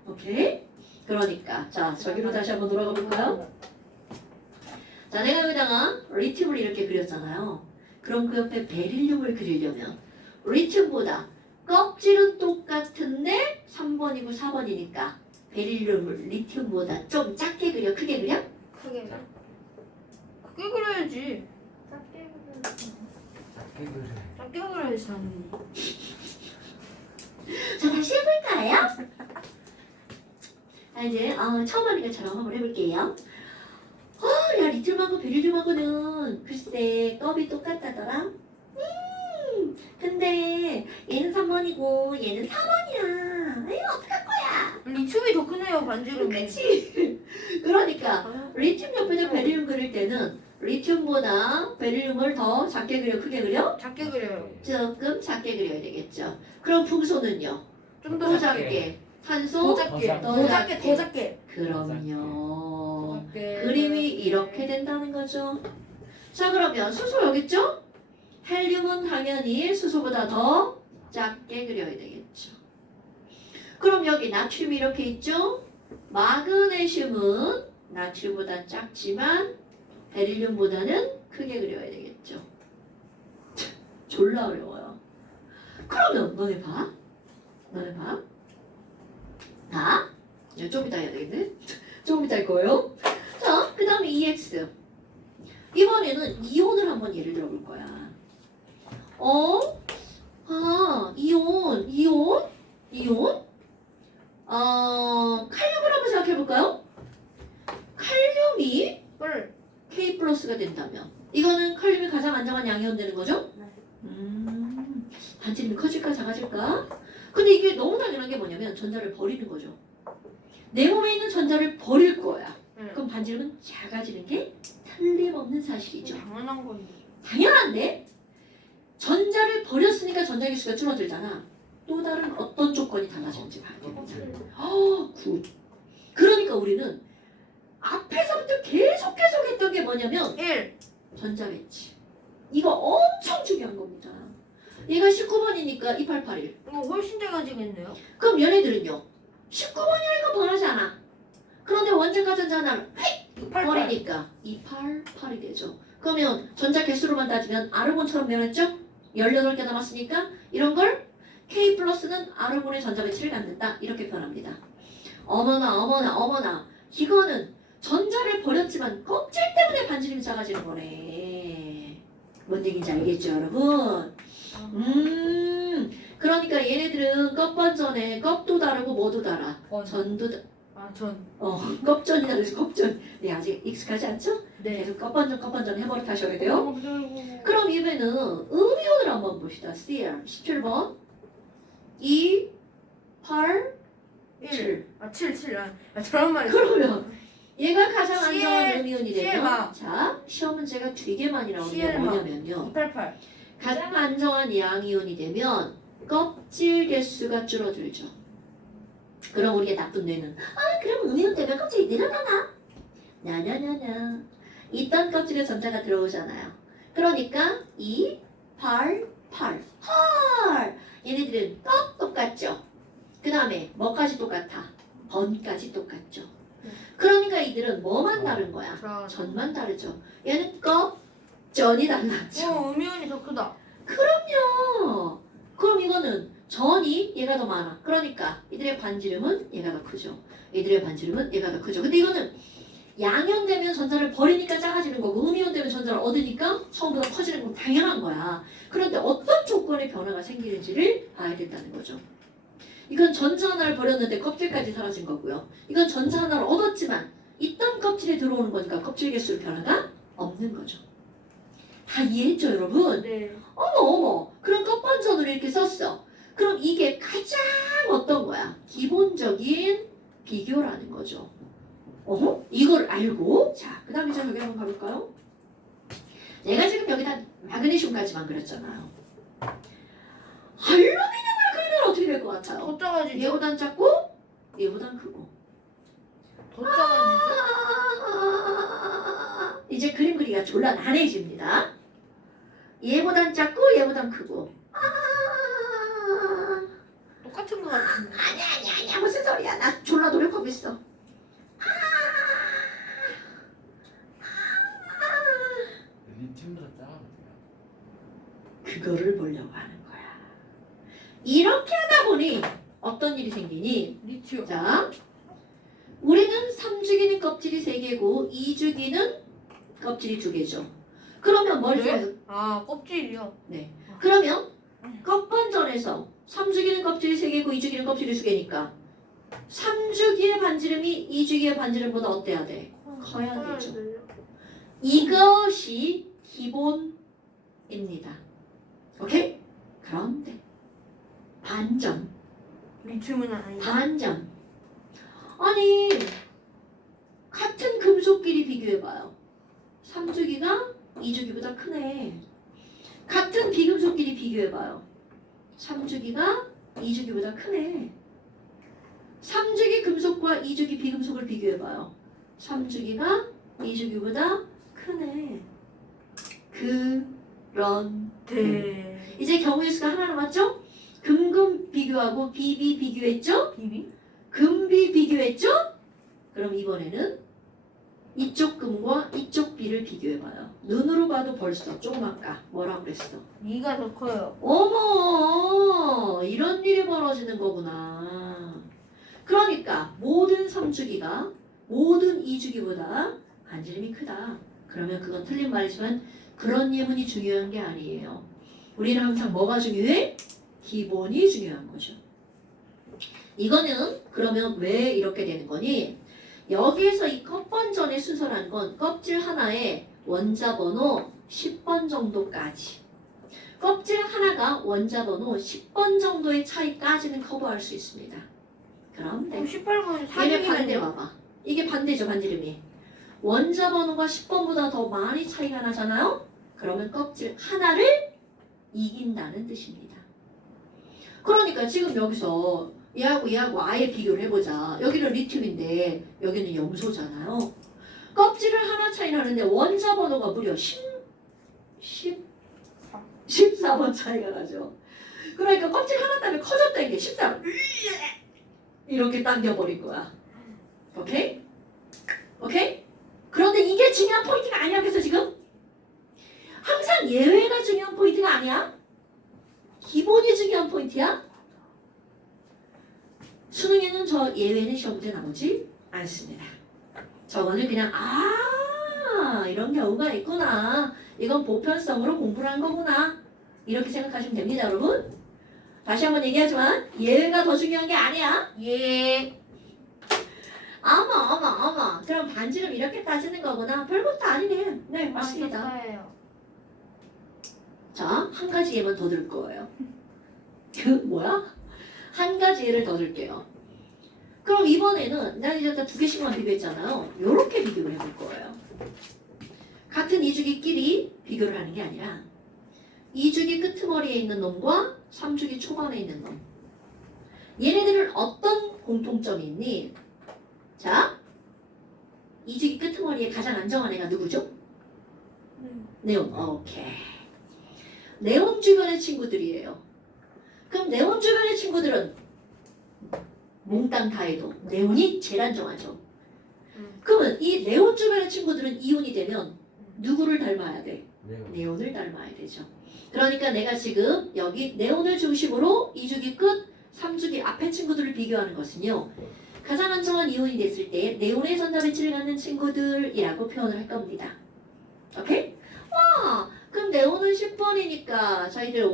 오케이? 그러니까 자 저기로 다시 한번 돌아가 볼까요? 자, 내가 여기다가 리튬을 이렇게 그렸잖아요. 그럼 그 옆에 베릴륨을 그리려면 리튬보다 껍질은 똑같은데 3번이고 4번이니까 베릴륨을 리튬보다 좀 작게 그려? 크게 그려? 크게. 크게 그려야지. 작게 그래. 작게 그려야지 당연히. 자, 다시 해볼까요? 자, 이제 처음 하는 것처럼 한번 해볼게요. 야, 리튬하고 베릴륨하고는 글쎄 껍이 똑같다더라. 근데 얘는 3번이고 얘는 4번이야. 이거 어떡할 거야? 리튬이 더 크네요 반지름이. 그치? 그러니까 리튬 옆에다 베릴륨 그릴 때는 리튬보다 베릴륨을 더 작게 그려, 크게 그려? 작게 그려요. 조금 작게 그려야 되겠죠. 그럼 풍소는요? 좀 더 더 작게. 탄소? 더 작게. 더 더 작게. 더 작게. 그럼요. 작게. 그림이 이렇게 된다는 거죠. 자, 그러면 수소 여기 있죠? 헬륨은 당연히 수소보다 더 작게 그려야 되겠죠. 그럼 여기 나트륨이 이렇게 있죠? 마그네슘은 나트륨보다 작지만 베릴륨보다는 크게 그려야 되겠죠. 졸라 어려워요. 그러면 너네 봐. 너네 봐. 봐. 이제 좀 이따 해야 되겠네. 좀 이따 할 거예요. 자, 그 다음에 EX. 이번에는 이온을 한번 예를 들어 볼 거야. 이온. 칼륨을 한번 생각해 볼까요? 칼륨이 뿔. K 플러스가 된다면 이거는 칼륨이 가장 안정한 양이온 되는 거죠? 네. 반지름이 커질까 작아질까? 근데 이게 너무 당연한 게 뭐냐면 전자를 버리는 거죠. 내 몸에 있는 전자를 버릴 거야. 그럼 반지름은 작아지는 게 틀림없는 사실이죠. 당연한 건데. 당연한데 전자를 버렸으니까 전자 개수가 줄어들잖아. 또 다른 어떤 조건이 달라지는지 봐야 됩니다. 굿. 그러니까 우리는 앞에서부터 계속 했던 게 뭐냐면 1. 전자 배치. 이거 엄청 중요한 겁니다. 얘가 19번이니까 288일. 이거 훨씬 작아지겠네요. 그럼 얘네들은요. 19번이라니까 변하지 않아. 그런데 원자과 전자 하나를 버리니까 288이 되죠. 그러면 전자 개수로만 따지면 아르곤처럼 변했죠? 18개 남았으니까 이런 걸 K 플러스는 아르곤의 전자 배치를 갖는다. 이렇게 표현합니다. 어머나. 이거는 전자를 버렸지만 껍질 때문에 반지름이 작아지는 거네. 뭔 얘기인지 알겠죠, 여러분? 그러니까 얘네들은 껍번전에 껍도 다르고 뭐도 달아. 전도 껍전이다 그래서 껍전. 네, 아직 익숙하지 않죠? 네. 계속 껍번전 해버릇 하셔야 돼요. 그럼 이번에는 음이온을 한번 봅시다. CR 17번 2, 8, 7. 7. 저런 말이. 그러면 얘가 가장 CL, 안정한 음이온이 되면 CL만. 자, 시험 문제가 되게 많이 나오는 게 CL만. 뭐냐면요. 288. 가장 안정한 양이온이 되면 껍질 개수가 줄어들죠. 그럼 우리가 나쁜 뇌는 그럼 음이온 때문에 껍질이 늘어나나? 나나나나. 있던 껍질에 전자가 들어오잖아요. 그러니까 2, 8, 8. 얘네들은 똑같죠. 그 다음에 뭐까지 똑같아? 번까지 똑같죠. 그러니까 이들은 뭐만 다른 거야? 전만 다르죠. 얘는 전이 달랐죠. 음이온이 더 크다. 그럼요. 그럼 이거는 전이 얘가 더 많아. 그러니까 이들의 반지름은 얘가 더 크죠. 이들의 반지름은 얘가 더 크죠. 근데 이거는 양이온 되면 전자를 버리니까 작아지는 거고 음이온 되면 전자를 얻으니까 처음보다 커지는 건 당연한 거야. 그런데 어떤 조건의 변화가 생기는지를 봐야 된다는 거죠. 이건 전자 하나를 버렸는데 껍질까지 사라진 거고요. 이건 전자 하나를 얻었지만 있던 껍질에 들어오는 거니까 껍질 개수 변화가 없는 거죠. 다 이해했죠, 여러분? 네. 어머. 그럼 껍번전으로 이렇게 썼어. 그럼 이게 가장 어떤 거야? 기본적인 비교라는 거죠. 이걸 알고 자, 그 다음에 저 여기 한번 가볼까요? 내가 지금 여기다 마그네슘까지만 그렸잖아요. 알루미늄을 그리면 어떻게 될 것 같아요? 더 작아지죠? 얘보단 작고 얘보단 크고. 더 작아지죠? 이제 그림 그리기가 졸라 난해집니다. 얘보단 작고 얘보단 크고. 똑같은 거 같은데. 아니야 무슨 소리야. 나 졸라 노력하고 있어. 리튬보다 작아요. 그거를 보려고 하는 거야. 이렇게 하다 보니 어떤 일이 생기니? 리튬. 자, 우리는 3주기는 껍질이 3개고 2주기는 껍질이 2개죠. 그러면 뭘 네? 생각해서 껍질이요. 그러면 껍번전에서 3주기는 껍질이 3개고 2주기는 kop질이 2개니까 3주기의 반지름이 2주기의 반지름보다 어때야 돼? 커야 되죠. 이것이 기본입니다. 오케이? 그런데 반전. 리튬은 아니다. 반전. 아니 같은 금속끼리 비교해봐요. 3주기가 2주기보다 크네. 같은 비금속끼리 비교해봐요. 3주기가 2주기보다 크네. 3주기 금속과 2주기 비금속을 비교해봐요. 3주기가 2주기보다 크네. 그런데 이제 경우의 수가 하나 남았죠? 금금 비교하고 비비 비교했죠? 비비? 금비 비교했죠? 그럼 이번에는 이쪽 금과 이쪽 비를 비교해봐요. 눈으로 봐도 벌써 조금 아까 뭐라고 그랬어? 2가 더 커요. 어머, 이런 일이 벌어지는 거구나. 그러니까 모든 3주기가 모든 2주기보다 반지름이 크다. 그러면 그건 틀린 말이지만 그런 예문이 중요한 게 아니에요. 우리는 항상 뭐가 중요해? 기본이 중요한 거죠. 이거는 그러면 왜 이렇게 되는 거니? 여기에서 이 컵번전의 순서라는 건 껍질 하나에 원자 번호 10번 정도까지. 껍질 하나가 원자 번호 10번 정도의 차이까지는 커버할 수 있습니다. 그런데 18번 얘네 반대 4이면요? 봐봐. 이게 반대죠, 반지름이. 원자 번호가 10번보다 더 많이 차이가 나잖아요? 그러면 껍질 하나를 이긴다는 뜻입니다. 그러니까 지금 여기서 얘하고 아예 비교를 해보자. 여기는 리튬인데 여기는 염소잖아요. 껍질을 하나 차이 나는데 원자 번호가 무려 14번 차이가 나죠. 그러니까 껍질 하나 때문에 커졌다는 게 14번 이렇게 당겨버린 거야. 오케이? 오케이? 그런데 이게 중요한 포인트가 아니야. 그래서 지금 항상 예외가 중요한 포인트가 아니야. 기본이 중요한 포인트야. 수능에는 저 예외는 시험 문제 나오지 않습니다. 저거는 그냥 이런 경우가 있구나. 이건 보편성으로 공부를 한 거구나. 이렇게 생각하시면 됩니다, 여러분. 다시 한번 얘기하지만 예외가 더 중요한 게 아니야. 예. 어머. 그럼 반지름 이렇게 따지는 거구나. 별것도 아니네. 네, 맞습니다. 맞아요. 자, 한 가지 예만 더 들 거예요. 뭐야? 한 가지 예를 더 들게요. 그럼 이번에는 난 이제 두 개씩만 비교했잖아요. 요렇게 비교를 해볼 거예요. 같은 이주기끼리 비교를 하는 게 아니라 이주기 끄트머리에 있는 놈과 3주기 초반에 있는 놈. 얘네들은 어떤 공통점이 있니? 자, 이주기 끄트머리에 가장 안정한 애가 누구죠? 네온. 오케이. 네온 주변의 친구들이에요. 그럼 네온 주변의 친구들은 몽땅 다 해도 네온이 제일 안정하죠. 그러면 이 네온 주변의 친구들은 이온이 되면 누구를 닮아야 돼? 네온을 닮아야 되죠. 그러니까 내가 지금 여기 네온을 중심으로 2주기 끝, 3주기 앞에 친구들을 비교하는 것은요. 가장 안정한 이온이 됐을 때 네온의 전자 배치를 갖는 친구들이라고 표현을 할 겁니다. 오케이? 그럼 네온은 10번이니까 저희들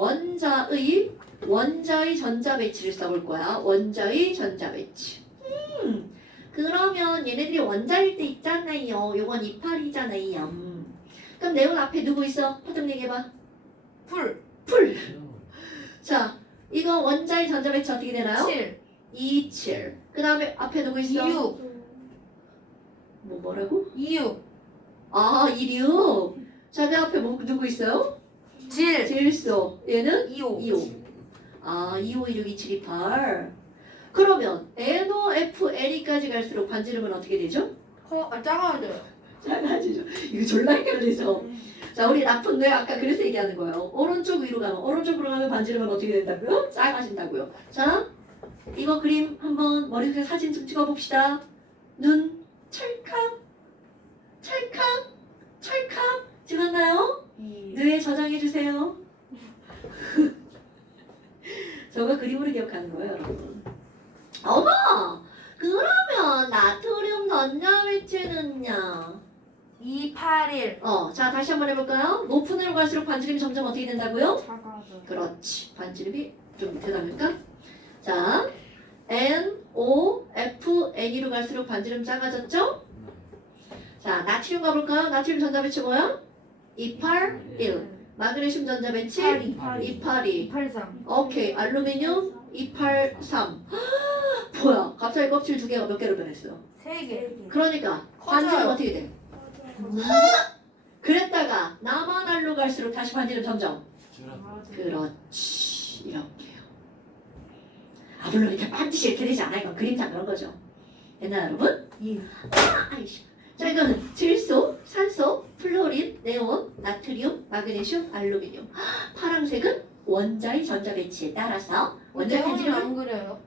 원자의 전자 배치를 써볼 거야. 원자의 전자 배치. 그러면 얘네들이 원자일 때 있잖아요. 요건 28이잖아요. 그럼 네온 앞에 누구 있어? 파동 얘기해봐. 풀. 자, 이거 원자의 전자 배치 어떻게 되나요? 7. 27. 그 다음에 앞에 누구 있어? 26. 뭐라고? 26. 26. 자, 그 앞에 누구 있어요? 7. 질소. 얘는 25. 25. 25, 26, 27, 28. 그러면 NO, F, N까지 갈수록 반지름은 어떻게 되죠? 작아져요. 작아지죠. 이거 졸라 헷갈리죠? 자, 우리 나쁜 뇌 아까 그래서 얘기하는 거예요. 오른쪽 위로 가면, 오른쪽으로 가면 반지름은 어떻게 된다고요? 작아진다고요. 자, 이거 그림 한번 머릿속에 사진 좀 찍어봅시다. 눈 찰칵, 찍었나요? 뇌에 저장해주세요. 저거 그림으로 기억하는 거예요, 여러분. 어머! 그러면 나트륨 전자 배치는요? 281. 자, 다시 한번 해볼까요? 높은 애로 갈수록 반지름이 점점 어떻게 된다고요? 작아져. 그렇지. 반지름이 좀 밑에 답니까? 자, N, O, F, N으로 갈수록 반지름 작아졌죠? 자, 나트륨 가볼까요? 나트륨 전자 배치 뭐야? 281. 마그네슘 전자 배치 282. 283. 오케이. 알루미늄 283. 뭐야? 갑자기 껍질 두 개가 몇 개로 변했어? 3개. 그러니까 반지름 어떻게 돼? 그랬다가 남한알로 갈수록 다시 반지름 점점. 그렇지. 이렇게요. 물론 이렇게 반드시 이렇게 되지 않아요. 이건 그림자 그런 거죠. 됐나요, 여러분? 예. 아이씨. 자, 이거는 질소, 산소, 플로린, 네온, 나트륨, 마그네슘, 알루미늄. 파란색은 원자의 전자 배치에 따라서 원자 네온은 편지를 안 그래요.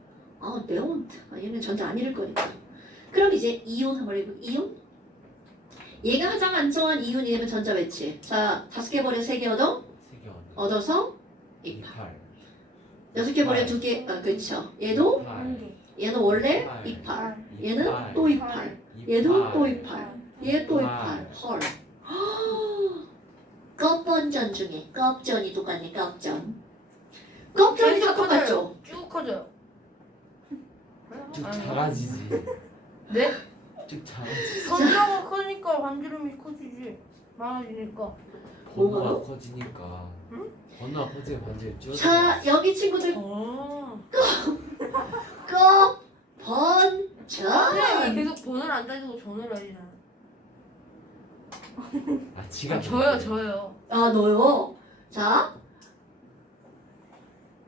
네온. 얘는 전자 안 잃을 거니까. 그럼 이제 이온 한번 해볼게요. 이온. 얘가 가장 안정한 이윤이 되면 전자 배치. 자, 5개 버려 3개 얻어? 3개 얻어서 28. 28. 6개 버려 2개, 그렇죠. 얘도? 8. 얘는 원래 28. 28. 얘는 또 28. 얘도 또 28. 얘 또 28. 헐. 껍번전 중에 껍전이 똑같네, 껍전. 껍전이 다 똑같죠? 쭉 커져요. 쭉 작아지지. 네? 쭉 작아지지. 전자가 커지니까 반지름이 커지지. 많아지니까. 뭐가요? 번호가 커지니까. 응? 번호가 커지면 반지를 줄여. 자, 여기 친구들 껍번전. 왜 계속 번호를 안 따지고 전화를 하시나? 아 지가 저요. 아, 너요? 자,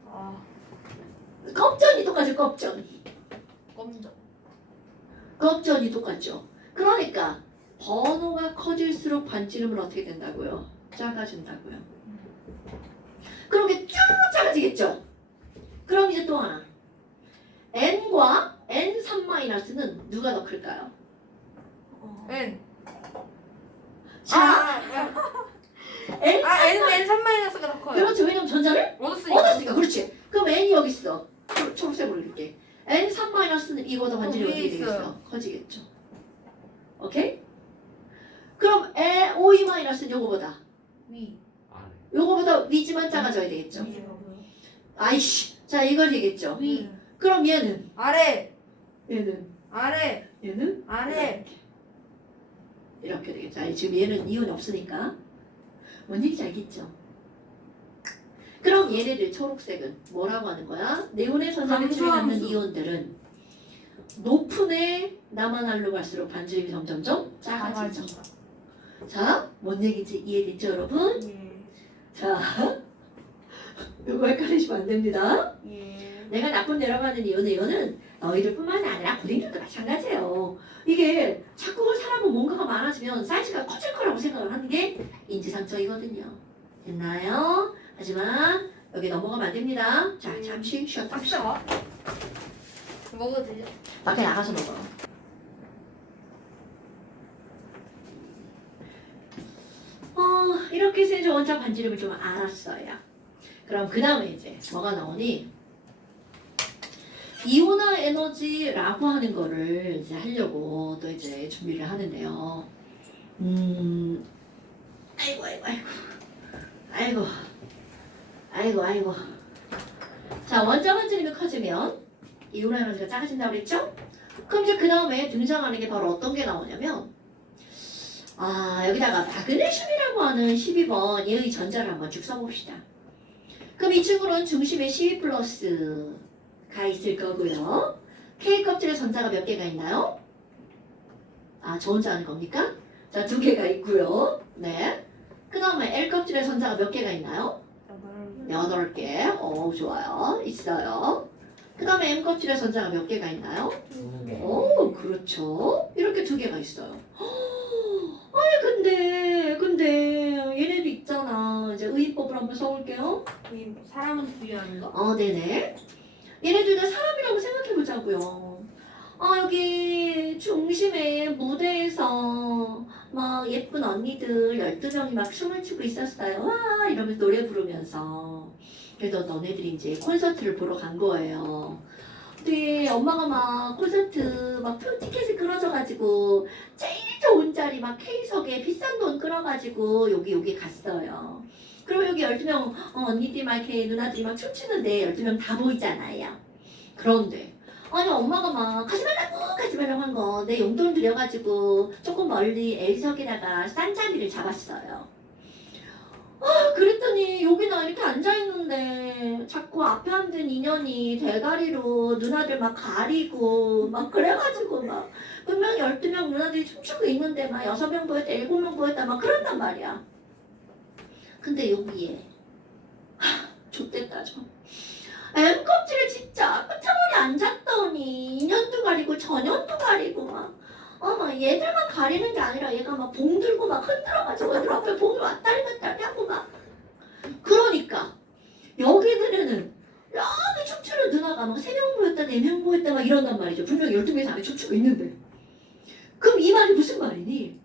아, 껍전이 똑같죠, 껍전. 껌져. 껍전이 똑같죠. 그러니까 번호가 커질수록 반지름은 어떻게 된다고요? 작아진다고요. 그럼 이게 쭉 작아지겠죠? 그럼 이제 또 하나. n과 n3-는 누가 더 클까요? N. 자, n N 3-가 더 커요. 그렇죠. 왜냐면 전자를 얻었으니까. 얻었으니까. 그렇지. 그럼 n이 여기 있어. 초록색으로 이렇게. n3-는 이거보다 반지름이 위에 어떻게 있어요. 되겠어? 커지겠죠. 오케이? 그럼 o2-는 요거보다 위. 아래. 요거보다 위지만 작아져야 되겠죠. 위. 아이씨. 자, 이걸 되겠죠. 위. 그럼 얘는 아래. 얘는 아래. 아래 이렇게 되겠죠. 아니, 지금 얘는 이온이 없으니까 뭔 얘기인지 알겠죠? 그럼 얘네들 초록색은 뭐라고 하는 거야? 네온의 전자를 취하는 감소함수. 이온들은 높은 애 나만할로 갈수록 반지름이 점점점 작아지죠. 자, 뭔 얘기인지 이해됐죠, 여러분? 예. 자, 이거 헷갈리시면 안 됩니다. 예. 내가 나쁜 내려가는 이유는 너희들뿐만 아니라 고딩들도 마찬가지예요. 이게 자꾸 사람은 뭔가가 많아지면 사이즈가 커질 거라고 생각을 하는 게 인지상정이거든요. 됐나요? 하지만 여기 넘어가면 안 됩니다. 자, 잠시 쉬었다. 박사가? 먹어도 되죠? 밖에 나가서 먹어. 이렇게 해서 이제 원자 반지름을 좀 알았어요. 그럼 그 다음에 이제 뭐가 나오니? 이온화 에너지라고 하는 거를 이제 하려고 또 이제 준비를 하는데요. 아이고. 자, 원자 반지름이 커지면 이온화 에너지가 작아진다고 그랬죠? 그럼 이제 그 다음에 등장하는 게 바로 어떤 게 나오냐면, 여기다가 마그네슘이라고 하는 12번 얘의 전자를 한번 쭉 써봅시다. 그럼 이 친구는 중심에 12+가 있을 거고요. K 껍질에 전자가 몇 개가 있나요? 저 혼자 하는 겁니까? 자, 2개가 있고요. 네. 그 다음에 L 껍질에 전자가 몇 개가 있나요? 8개. 좋아요. 있어요. 그 다음에 M 껍질에 전자가 몇 개가 있나요? 2개. 그렇죠. 이렇게 2개가 있어요. 근데 얘네도 있잖아. 이제 의의법을 한번 써볼게요. 사람은 두개 아닌가? 네네. 얘네들 다 사람이라고 생각해보자고요. 여기 중심에 무대에서 막 예쁜 언니들 12명이 막 춤을 추고 있었어요. 와 이러면서 노래 부르면서. 그래서 너네들이 이제 콘서트를 보러 간 거예요. 근데 엄마가 막 콘서트 막 표 티켓을 끊어져가지고 제일 좋은 자리 막 K석에 비싼 돈 끌어가지고 여기 갔어요. 그럼 여기 12명 언니들 막 이렇게 누나들이 막 춤추는데 12명 다 보이잖아요. 그런데 아니 엄마가 막 가지 말라고 한 거 내 용돈 들여가지고 조금 멀리 L석에다가 싼 자리를 잡았어요. 그랬더니 여기 나 이렇게 앉아있는데 자꾸 앞에 앉은 인연이 대가리로 누나들 막 가리고 막 그래가지고 막 분명히 12명 누나들이 춤추고 있는데 막 6명 보였다 7명 보였다 막 그런단 말이야. 근데 여기에 좆됐다 좀. M 껍질에 진짜 끝머리 앉았더니 인연도 가리고 전연도 가리고 막 얘들만 가리는 게 아니라 얘가 막 봉 들고 막 흔들어가지고 애들 앞에 봉을 왔다리 갔다리 하고 막 그러니까 여기들에는 여기 춤추는 누나가 막 3명 모였다 4명 모였다 막 이런단 말이죠. 분명히 12명이서 안에 춤추고 있는데 그럼 이 말이 무슨 말이니?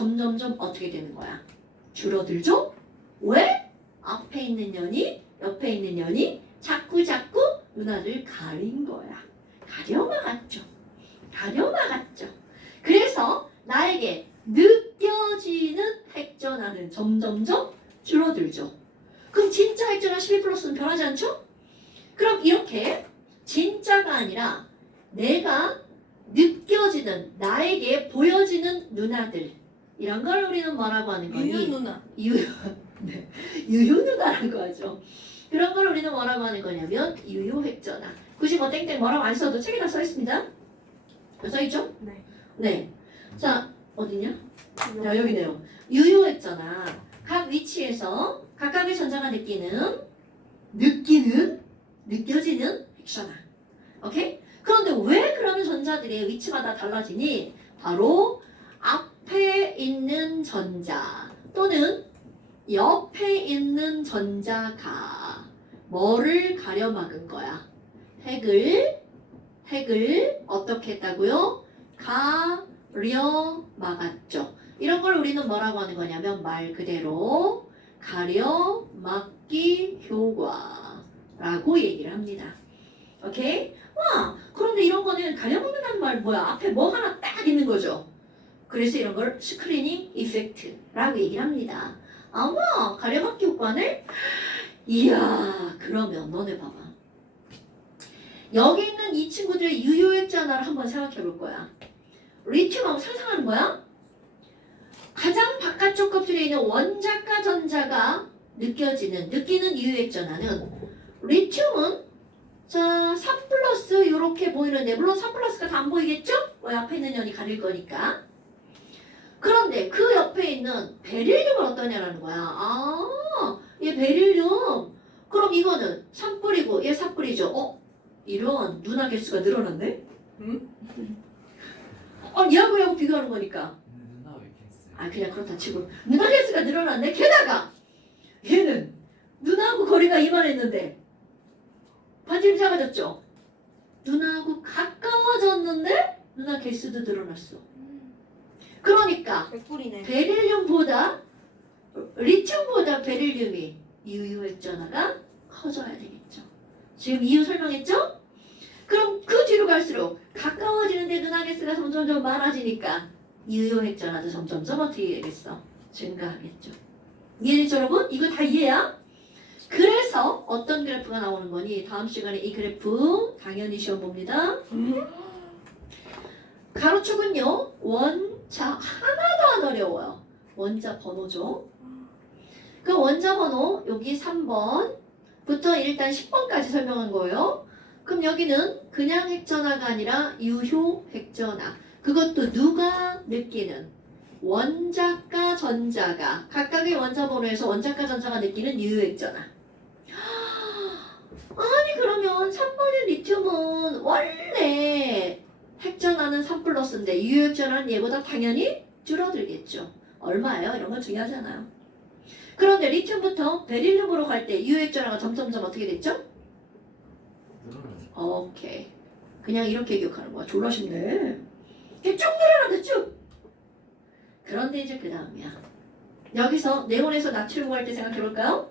점점점 어떻게 되는 거야? 줄어들죠? 왜? 앞에 있는 년이 옆에 있는 년이 자꾸 누나를 가린 거야. 가려막았죠. 가려막았죠. 그래서 나에게 느껴지는 핵전화는 점점점 줄어들죠. 그럼 진짜 핵전화 12 플러스는 변하지 않죠? 그럼 이렇게 진짜가 아니라 내가 느껴지는 나에게 보여지는 누나들 이런 걸 우리는 뭐라고 하는 거니? 유유 누나. 네, 유효 누나라고 하죠. 그런 걸 우리는 뭐라고 하는 거냐면 유효 핵전화. 굳이 뭐 땡땡 뭐라고 안 써도 책에다 써 있습니다. 써 있죠? 네. 네. 자 어디냐? 자 여기네요. 유효 핵전화. 각 위치에서 각각의 전자가 느껴지는 핵전화. 오케이? 그런데 왜 그러면 전자들의 위치가 다 달라지니? 바로 앞에 있는 전자 또는 옆에 있는 전자가 뭐를 가려막은 거야? 핵을 어떻게 했다고요? 가려막았죠. 이런 걸 우리는 뭐라고 하는 거냐면 말 그대로 가려막기 효과라고 얘기를 합니다. 오케이? 와, 그런데 이런 거는 가려먹는다는 말 뭐야? 앞에 뭐 하나 딱 있는 거죠. 그래서 이런 걸 스크리닝 이펙트라고 얘기를 합니다. 아마 가려막기 효과는 이야 그러면 너네 봐봐. 여기 있는 이 친구들의 유효액전화를 한번 생각해 볼 거야. 리튬하고 상상하는 거야? 가장 바깥쪽 껍질에 있는 원자과 전자가 느끼는 유효액전화는 리튬은 자, 3 플러스 이렇게 보이는데 물론 3 플러스가 다 안 보이겠죠? 왜 앞에 있는 년이 가릴 거니까. 그런데 그 옆에 있는 베릴륨은 어떠냐라는 거야. 아, 얘 베릴륨. 그럼 이거는 3뿌리고 얘 4뿌리죠. 이런 누나 개수가 늘어났네? 응? 얘하고 비교하는 거니까. 누나 왜 이렇게 했어요? 아, 그냥 그렇다 치고 누나 개수가 늘어났네? 게다가 얘는 누나하고 거리가 이만했는데 반지름 작아졌죠? 누나하고 가까워졌는데 누나 개수도 늘어났어. 그러니까 100불이네. 베릴륨보다 리튬보다 베릴륨이 유효액전화가 커져야 되겠죠. 지금 이유 설명했죠? 그럼 그 뒤로 갈수록 가까워지는데 누나 개수가 점점점 많아지니까 유효액전화도 점점점 어떻게 되겠어? 증가하겠죠. 이해됐죠 여러분? 이거 다 이해야? 그래서 어떤 그래프가 나오는 거니? 다음 시간에 이 그래프 당연히 시험 봅니다. 가로축은요 원자 하나도 안 어려워요. 원자 번호죠. 그 원자 번호 여기 3번부터 일단 10번까지 설명한 거예요. 그럼 여기는 그냥 핵전화가 아니라 유효 핵전화. 그것도 누가 느끼는 원자과 전자가 각각의 원자 번호에서 원자과 전자가 느끼는 유효 핵전화. 아니 그러면 3번의 리튬은 원래 핵전화는 3 플러스인데 유효 핵전화는 얘보다 당연히 줄어들겠죠. 얼마예요? 이런 건 중요하잖아요. 그런데 리튬부터 베릴륨으로 갈 때 유효 핵전화가 점점점 어떻게 됐죠? 늘어나요. 오케이. 그냥 이렇게 기억하는 거야. 졸라 쉽네. 이게 쭉 늘어난다 쭉. 그런데 이제 그 다음이야. 여기서 네온에서 나트륨 구할 때 생각해 볼까요?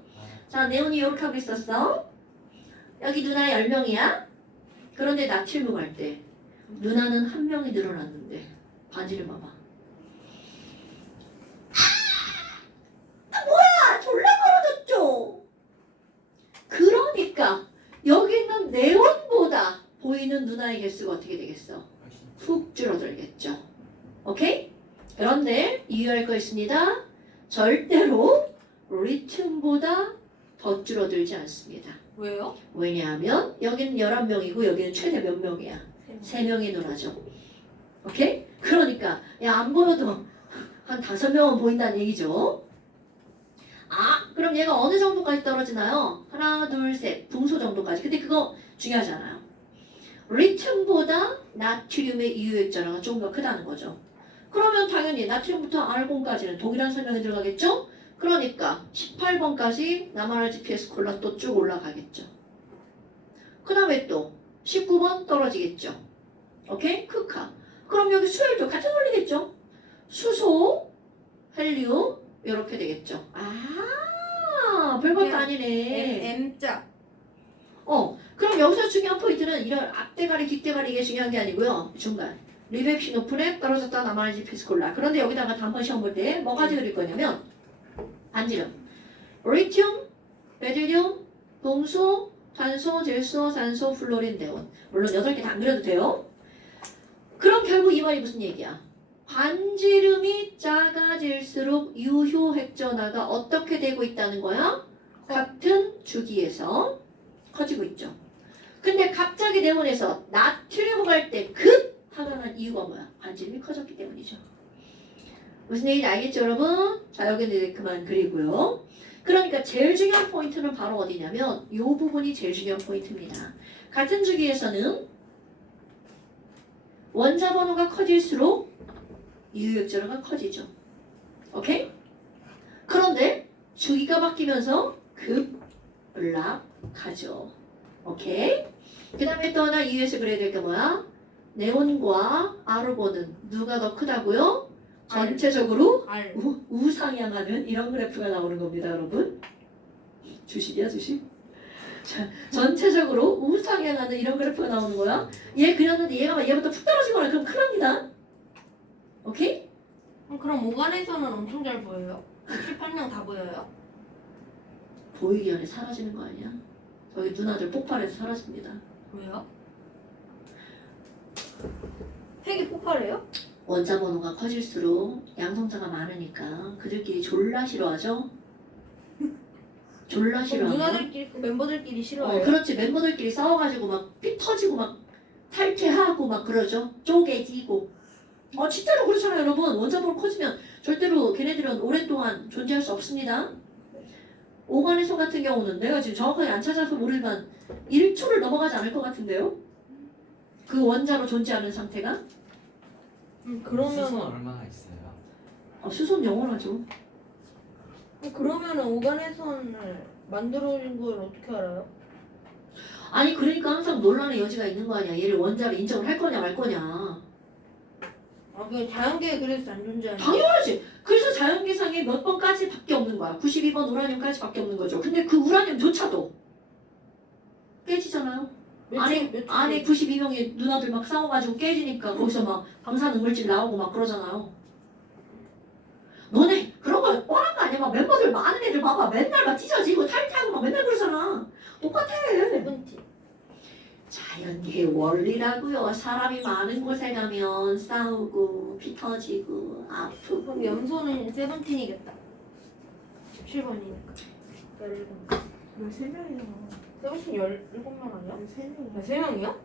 자, 네온이 이렇게 하고 있었어. 여기 누나 10명이야. 그런데 나트륨 구할 때 누나는 1명이 늘어났는데 반지를 봐봐. 뭐야? 졸라 멀어졌죠? 그러니까 여기 있는 네온보다 보이는 누나의 개수가 어떻게 되겠어? 훅 줄어들겠죠. 오케이? 그런데 유의할 거 있습니다. 절대로 리튬보다 더 줄어들지 않습니다. 왜요? 왜냐하면 여기는 11명이고 여기는 최대 몇 명이야? 3명이 누나죠. 오케이? 그러니까 야 안 보여도 한 5명은 보인다는 얘기죠. 아 그럼 얘가 어느 정도까지 떨어지나요? 하나 둘 셋 분소 정도까지. 근데 그거 중요하지 않아요. 리튬보다 나트륨의 유효액전화가 조금 더 크다는 거죠. 그러면 당연히 나트륨부터 알곤까지는 동일한 설명이 들어가겠죠? 그러니까 18번까지 나만할 GPS 콜라 또 쭉 올라가겠죠. 그 다음에 또 19번 떨어지겠죠. 오케이? 크카. 그럼 여기 수열도 같은 원리겠죠? 수소 헬륨 이렇게 되겠죠. 아, 별것도 그냥 아니네. M자. 그럼 여기서 중요한 포인트는 이런 앞대가리, 뒷대가리 이게 중요한 게 아니고요. 중간. 리벡시 높은에 떨어졌다 남아야지 피스콜라. 그런데 여기다가 단번 시험 볼 때 뭐까지 그릴 거냐면 반지름. 리튬, 베릴륨, 동수, 탄소, 질소, 산소, 플로린, 네온. 물론 8개 다 안 그려도 돼요. 그럼 결국 이 말이 무슨 얘기야? 반지름이 작아질수록 유효 핵전화가 어떻게 되고 있다는 거야? 같은 주기에서 커지고 있죠. 근데 갑자기 네온에서 나트륨 갈 때 급 하강한 이유가 뭐야? 반지름이 커졌기 때문이죠. 무슨 얘기인지 알겠죠, 여러분? 자, 여기는 그만 그리고요. 그러니까 제일 중요한 포인트는 바로 어디냐면 이 부분이 제일 중요한 포인트입니다. 같은 주기에서는 원자 번호가 커질수록 유효액전화가 커지죠. 오케이? 그런데 주기가 바뀌면서 급락하죠. 오케이? 그 다음에 또 하나 이유에서 그려야 될 게 뭐야? 네온과 아르곤은 누가 더 크다고요? 전체적으로 R. 우상향하는 이런 그래프가 나오는 겁니다, 여러분. 주식이야, 주식. 자, 전체적으로 우상향하는 이런 그래프가 나오는 거야. 얘 그렸는데 얘가 막 얘보다 푹 떨어지거나 그럼 큰일 납니다. 오케이? 그럼 오간에서는 엄청 잘 보여요? 68명 다 보여요? 보이기 전에 사라지는 거 아니야? 저기 누나들 폭발해서 사라집니다. 왜요? 핵이 폭발해요? 원자 번호가 커질수록 양성자가 많으니까 그들끼리 졸라 싫어하죠? 졸라 싫어하죠? 누나들끼리 그 멤버들끼리 싫어해요? 그렇지. 멤버들끼리 싸워가지고 막 피 터지고 막 탈퇴하고 막 그러죠. 쪼개지고. 진짜로 그렇잖아요, 여러분. 원자 번호 커지면 절대로 걔네들은 오랫동안 존재할 수 없습니다. 오간에서 같은 경우는 내가 지금 정확하게 안 찾아서 모르지만 1초를 넘어가지 않을 것 같은데요? 그 원자로 존재하는 상태가? 수소는 그러면 얼마나 있어요? 수소는 영원하죠. 그러면은 오간에선을 만들어진 걸 어떻게 알아요? 아니 그러니까 항상 논란의 여지가 있는 거 아니야. 얘를 원자로 인정을 할 거냐 말 거냐. 그 자연계에 그래서 안 존재하는. 당연하지. 그래서 자연계상에 몇 번까지 밖에 없는 거야. 92번 우라늄까지 밖에 없는 거죠. 근데 그 우라늄조차도 깨지잖아요. 안에 92명의 누나들 막 싸워가지고 깨지니까 거기서 막 방사능물질 나오고 막 그러잖아요. 너네 그런 거 뻔한 거 아니야? 막 멤버들 많은 애들 봐봐. 맨날 막 찢어지고 탈퇴하고 막 맨날 그러잖아. 똑같아. 세븐틴. 자연계의 원리라고요. 사람이 많은 곳에 가면 싸우고 피 터지고 아프고. 그럼 염소는 세븐틴이겠다. 17번이니까. 17. 왜 3명이잖아. 세븐틴 17명 아니야? 왜 3명이야? 3명이야?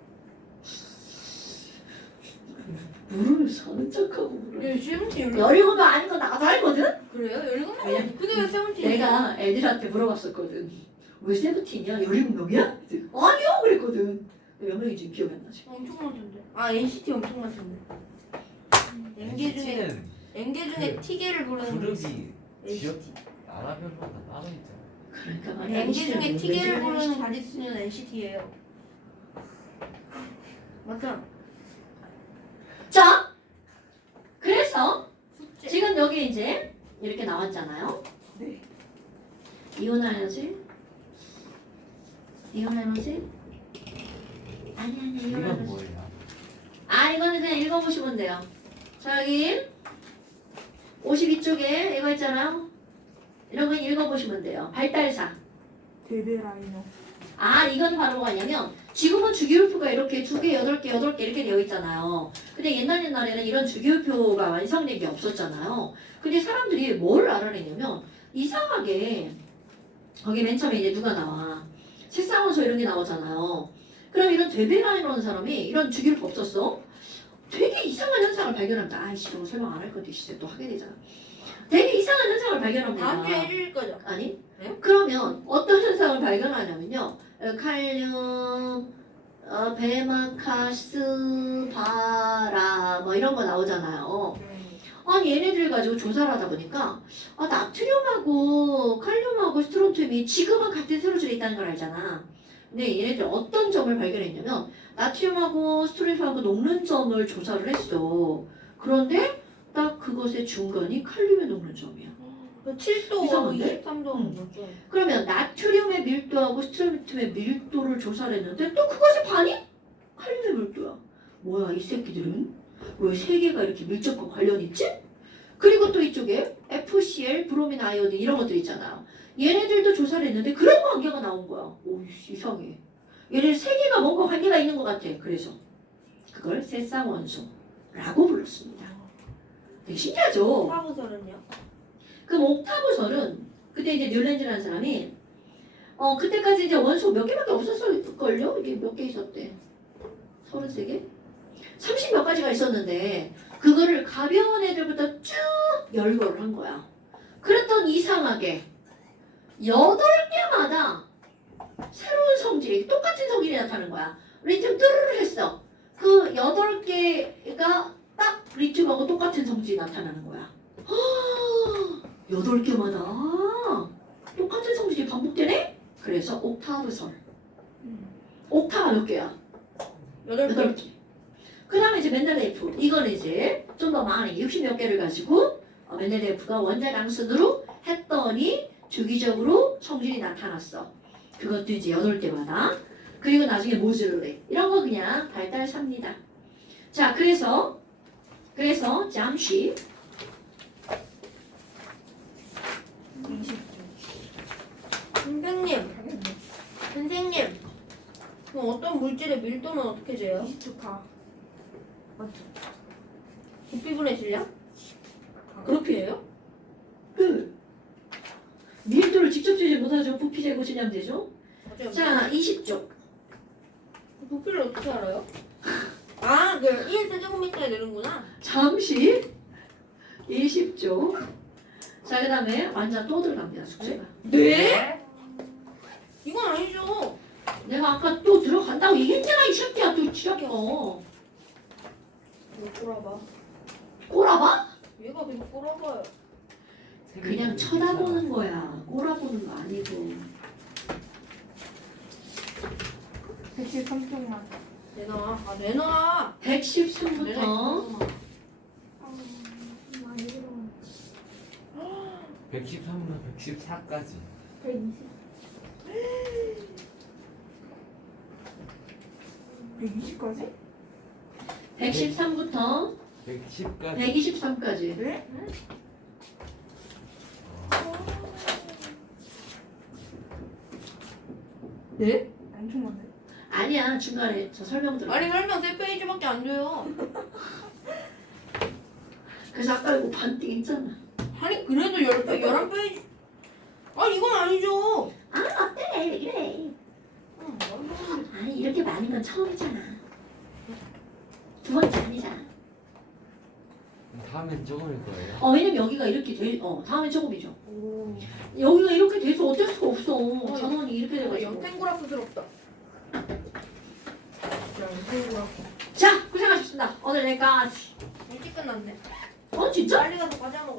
물을 사는 척하고 물을. 네, 세븐틴 17명 아닌 거 나도 알거든? 그래요? 17명? 근데 왜 세븐틴이야? 내가 애들한테 물어봤었거든. 왜 세븐틴이야? 17명이야? 아니요! 그랬거든. 몇 명인지 기억이 안 나지. 엄청 많던데. NCT 엄청 많던데. NCT는 N개 중에 그 T개를 부르는 거 있어. 그룹이 지역 나라별마다 따로 있잖아. 그러니까 말이야. N개 중에 NCT 는 T개를 왜 부르는 NCT? 자릿수는 NCT예요. 맞아. 자! 그래서 숙제. 지금 여기 이제 이렇게 나왔잖아요. 네. 이온 에너지. 이온 에너지. 아니 이온 이건 에너지. 뭐예요? 이거는 그냥 읽어보시면 돼요. 자 여기 52쪽에 이거 있잖아요. 이런 거 읽어보시면 돼요. 발달사. 데드라이너. 이건 바로 뭐냐면 지금은 주기율표가 이렇게 2개, 8개, 8개 이렇게 되어 있잖아요. 근데 옛날에는 이런 주기율표가 완성된 게 없었잖아요. 근데 사람들이 뭘 알아내냐면 이상하게 거기 맨 처음에 이제 누가 나와. 색상원소 이런 게 나오잖아요. 그럼 이런 데베라이너라는 사람이 이런 주기율표 없었어? 되게 이상한 현상을 발견합니다. 아이씨, 너무 설명 안 할 건데 진짜 또 하게 되잖아. 되게 이상한 현상을 발견합니다. 다음 주에 해줄 거죠? 아니? 네? 그러면 어떤 현상을 발견하냐면요. 칼륨, 베마카스, 바라 뭐 이런 거 나오잖아요. 아니 얘네들 가지고 조사를 하다 보니까 나트륨하고 칼륨하고 스트론튬이 지금은 같은 세로줄에 있다는 걸 알잖아. 근데 얘네들 어떤 점을 발견했냐면 나트륨하고 스트론튬하고 녹는 점을 조사를 했어. 그런데 딱 그것의 중간이 칼륨에 녹는 점이야. 7도, 이상한데? 23도는 뭐죠? 그러면 나트륨의 밀도하고 스트로비튬의 밀도를 조사를 했는데 또 그것의 반이 칼륨의 밀도야. 뭐야 이 새끼들은? 왜 세 개가 이렇게 밀접한 관련이 있지? 그리고 또 이쪽에 FCl, 브로민, 아이오딘 이런 것들 있잖아. 얘네들도 조사를 했는데 그런 관계가 나온 거야. 오 이상해. 얘네 세 개가 뭔가 관계가 있는 것 같아. 그래서 그걸 세쌍원소라고 불렀습니다. 되게 신기하죠? 사부설은요? 그 옥타브설은 그때 이제 뉴렌즈라는 사람이 그때까지 이제 원소 몇 개밖에 없었을걸요? 이게 몇 개 있었대? 33개? 30 몇 가지가 있었는데 그거를 가벼운 애들부터 쭉 열거를 한 거야. 그랬더니 이상하게 8개마다 새로운 성질이 똑같은 성질이 나타나는 거야. 리튬 뚜루루 했어. 그 8개가 딱 리튬하고 똑같은 성질이 나타나는 거야. 8개마다 똑같은 성질이 반복되네? 그래서 옥타브설. 옥타가 몇 개야? 8개. 8개. 그 다음에 이제 멘델레이프. 이거는 이제 좀 더 많이 60몇 개를 가지고 멘델레이프가 원자량순으로 했더니 주기적으로 성질이 나타났어. 그것도 이제 8개마다. 그리고 나중에 모즐레. 이런 거 그냥 달달 삽니다. 자, 그래서 잠시 20조. 선생님. 그럼 어떤 물질의 밀도는 어떻게 재요? 20조 다. 맞죠? 부피분의 질량? 그렇게 해요? 그 밀도를 직접 재지 못하죠. 부피 재고 질량 재죠. 맞아요. 자, 20조. 부피를 어떻게 알아요? 아, 그 1세제곱미터에 내는구나. 잠시 20조. 자, 그 다음에 완전 또 들어갑니다. 숙제가. 네? 이건 아니죠. 내가 아까 또 들어간다고 얘기했잖아. 이 새끼야. 또 지랄이야. 왜 꼬라봐? 꼬라봐? 얘가 계속 꼬라봐요. 그냥 쳐다보는 거야. 꼬라보는 거 아니고. 113쪽만. 내놔. 아, 내놔. 113부터 많이 들어가네. 113부터 114까지 120. 120까지? 113부터 110까지 123까지. 네? 네? 엄청 많네. 아니야. 중간에 저 설명 들어. 아니, 설명 3페이지밖에 안 줘요. 그래서 아까 이거 반띵 했잖아. 아니, 그래도 11페이지. 아, 이건 아니죠. 아 어때? 왜 그래? 아니 이렇게 많은 건 처음이잖아. 두 번째 아니잖아. 다음엔 조금일 거예요. 왜냐면 여기가 이렇게 다음에 조금이죠. 오. 여기가 이렇게 돼서 어쩔 수가 없어. 단원이 이렇게 돼가지고. 연탱그라프스럽다. 자, 고생하셨습니다. 오늘 내가 일찍 끝났네. 진짜? 빨리 가서 과자 먹어.